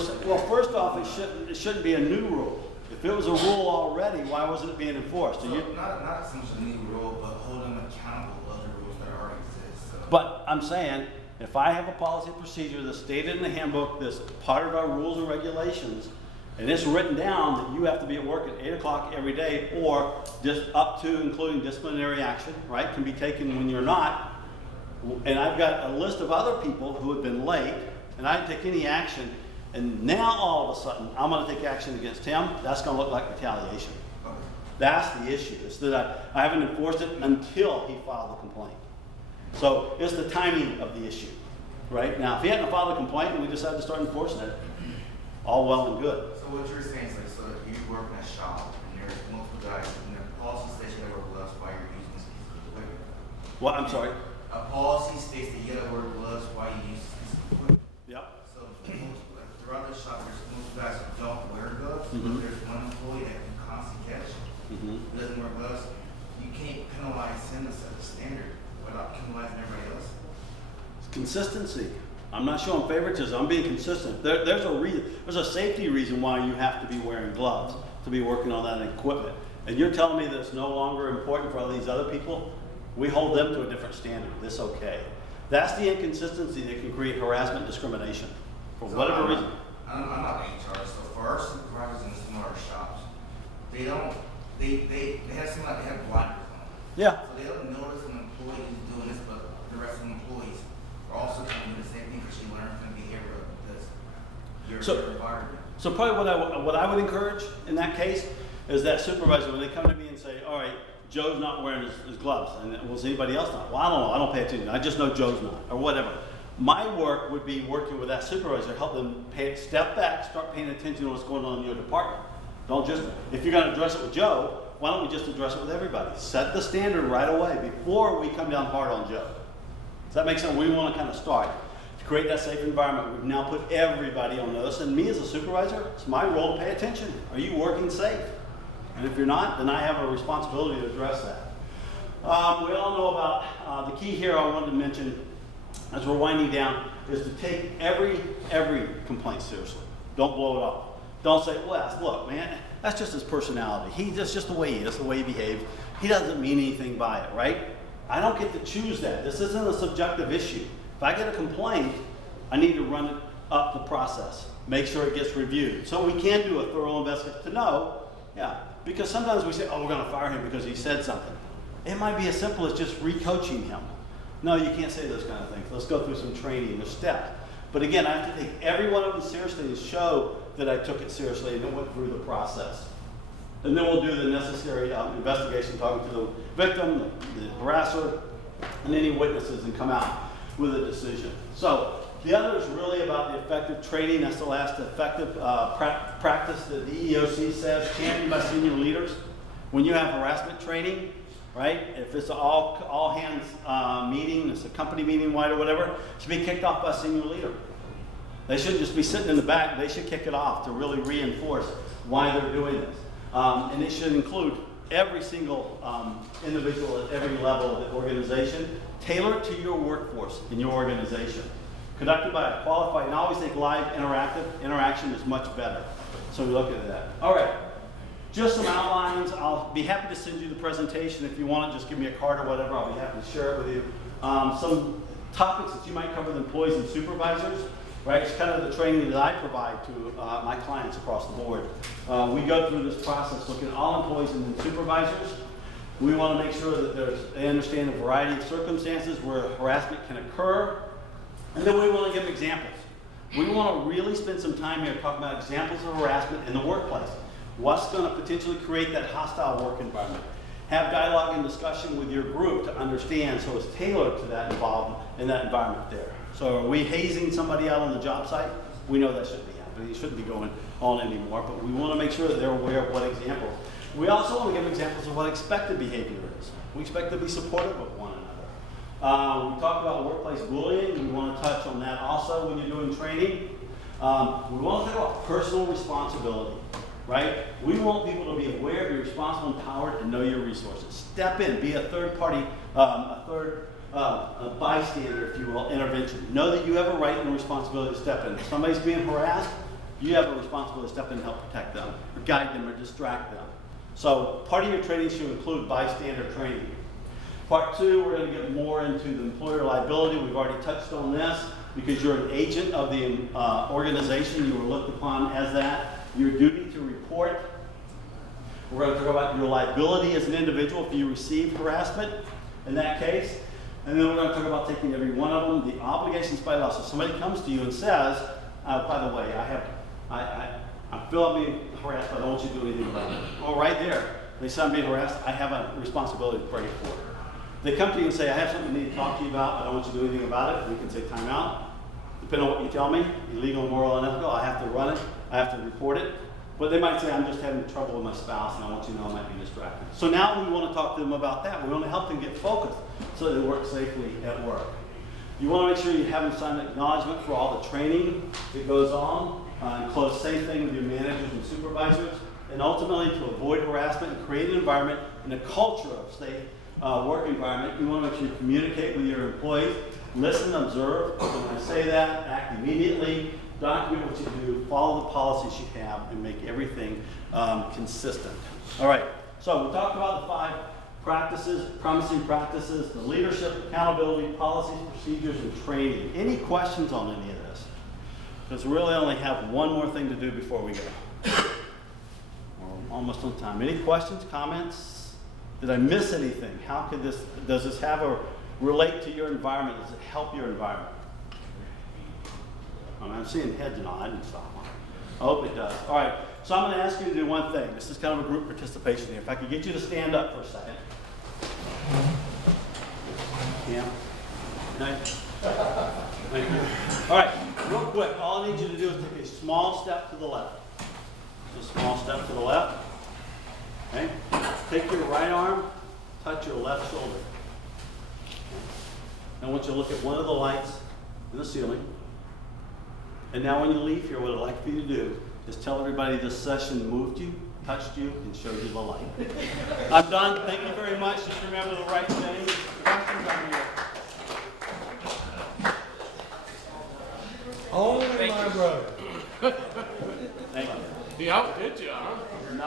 saying? Well, first off, it shouldn't be a new rule. If it was a rule already, why wasn't it being enforced? So not so much a new rule, but holding them accountable to other rules that already exist. So. But I'm saying, if I have a policy procedure that's stated in the handbook, that's part of our rules and regulations, and it's written down that you have to be at work at 8 o'clock every day, or just up to including disciplinary action, right, can be taken when you're not, and I've got a list of other people who have been late, and I didn't take any action, and now all of a sudden I'm going to take action against him, that's going to look like retaliation. Okay. That's the issue. It's that I haven't enforced it until he filed the complaint. So it's the timing of the issue. right? Now, if he hadn't filed a complaint and we decided to start enforcing it, all well and good. So what you're saying is like, so if you work in a shop and there's multiple guys and the policy states you gotta wear gloves while you're using this piece of equipment. What, I'm sorry? A policy states that you gotta wear gloves while you use this piece of equipment. Yep. So most, like, throughout the shop, there's most guys who don't wear gloves. Mhm. There's one employee that can constantly catch, Mhm. who doesn't wear gloves. You can't penalize him to set the standard without penalizing everybody else. Consistency. I'm not showing favoritism, I'm being consistent. There's a reason, there's a safety reason why you have to be wearing gloves, to be working on that equipment. And you're telling me that it's no longer important for all these other people? We hold them to a different standard, this okay. That's the inconsistency that can create harassment, discrimination, for whatever reason. I'm not HR, so for our supervisors in some of our shops, they don't, they have some, like, they have blinders on. Yeah. So they don't notice an employee who's doing this, but the rest of the employees are also doing the same thing because you learn from the behavior of this, your environment. So probably what I would encourage in that case is that supervisor, when they come to me and say, all right, Joe's not wearing his gloves, and was anybody else not? Well, I don't know, I don't pay attention, I just know Joe's not, or whatever. My work would be working with that supervisor, help them step back, start paying attention to what's going on in your department. Don't just, if you're gonna address it with Joe, why don't we just address it with everybody? Set the standard right away before we come down hard on Joe. Does that make sense? We want to kind of start to create that safe environment. We've now put everybody on notice, and me as a supervisor, it's my role to pay attention. Are you working safe? And if you're not, then I have a responsibility to address that. We all know about the key here I wanted to mention as we're winding down is to take every complaint seriously. Don't blow it off. Don't say, well, look, man, that's just his personality. That's just the way he is, the way he behaves. He doesn't mean anything by it, right? I don't get to choose that. This isn't a subjective issue. If I get a complaint, I need to run it up the process, make sure it gets reviewed. So we can do a thorough investigation to know, yeah, because sometimes we say, oh, we're gonna fire him because he said something. It might be as simple as just recoaching him. No, you can't say those kind of things. Let's go through some training, there's steps. But again, I have to take every one of them seriously to show that I took it seriously and then went through the process. And then we'll do the necessary investigation, talking to the victim, the harasser, and any witnesses, and come out with a decision. So the other is really about the effective training. That's the last effective practice that the EEOC says, championed by senior leaders. When you have harassment training, right, if it's an all hands meeting, it's a company meeting wide or whatever, it should be kicked off by a senior leader. They shouldn't just be sitting in the back. They should kick it off to really reinforce why they're doing this. And it should include every single individual at every level of the organization, tailored to your workforce in your organization. Conducted by a qualified, and I always think live interaction is much better. So we look at that. All right, just some outlines. I'll be happy to send you the presentation if you want it. Just give me a card or whatever. I'll be happy to share it with you. Some topics that you might cover with employees and supervisors. Right, it's kind of the training that I provide to my clients across the board. We go through this process looking at all employees and supervisors. We want to make sure that they understand a variety of circumstances where harassment can occur. And then we want to give examples. We want to really spend some time here talking about examples of harassment in the workplace. What's going to potentially create that hostile work environment? Have dialogue and discussion with your group to understand so it's tailored to that involvement in that environment there. So are we hazing somebody out on the job site? We know that shouldn't be happening. It shouldn't be going on anymore, but we want to make sure that they're aware of what examples. We also want to give examples of what expected behavior is. We expect to be supportive of one another. We talked about workplace bullying. We want to touch on that also when you're doing training. We want to talk about personal responsibility, right? We want people to be aware, be responsible, empowered, and know your resources. Step in, be a third party, a bystander, if you will, intervention. Know that you have a right and a responsibility to step in. If somebody's being harassed, you have a responsibility to step in and help protect them, or guide them, or distract them. So part of your training should include bystander training. Part two, we're going to get more into the employer liability. We've already touched on this because you're an agent of the organization. You were looked upon as that. Your duty to report. We're going to talk about your liability as an individual if you receive harassment in that case. And then we're going to talk about taking every one of them, the obligations by law. So somebody comes to you and says, by the way, I feel I'm being harassed, but I don't want you to do anything about it. Oh, right there. They say I'm being harassed. I have a responsibility to bring it forward. They come to you and say, I have something I need to talk to you about. I don't want you to do anything about it. We can say time out. depending on what you tell me, illegal, immoral, unethical, I have to run it, I have to report it. But they might say, I'm just having trouble with my spouse and I want you to know I might be distracted. So now we want to talk to them about that. We want to help them get focused so that they work safely at work. You want to make sure you have them sign an acknowledgement for all the training that goes on, and close same thing with your managers and supervisors, and ultimately to avoid harassment and create an environment and a culture of safe work environment. You want to make sure you communicate with your employees, listen, observe. When I say that, act immediately, document what you do, follow the policies you have, and make everything consistent. All right, so we talked about the 5 practices, promising practices, the leadership, accountability, policies, procedures, and training. Any questions on any of this? Because we really only have one more thing to do before we go. We're almost on time. Any questions, comments? Did I miss anything? How could this, does this have a relate to your environment? Does it help your environment? I'm seeing heads and all. I didn't stop one. I hope it does. All right, so I'm going to ask you to do one thing. This is kind of a group participation here. If I could get you to stand up for a second. Yeah. Nice. Thank you. All right, real quick, all I need you to do is take a small step to the left. Just a small step to the left. Okay? Take your right arm, touch your left shoulder. I want you to look at one of the lights in the ceiling. And now when you leave here, what I'd like for you to do is tell everybody this session moved you, touched you, and showed you the light. I'm done. Thank you very much. Just remember the right thing. Questions on here? Only my brother. Thank you. He outdid you, huh?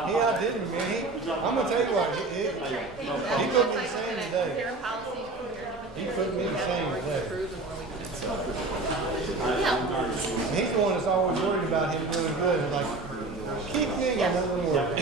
He outdid me, man. I'm gonna tell you what, he put me in the same today. He put me in the same today. He's the one that's always worried about him doing good. Like, keep me, I got nothing to worry about.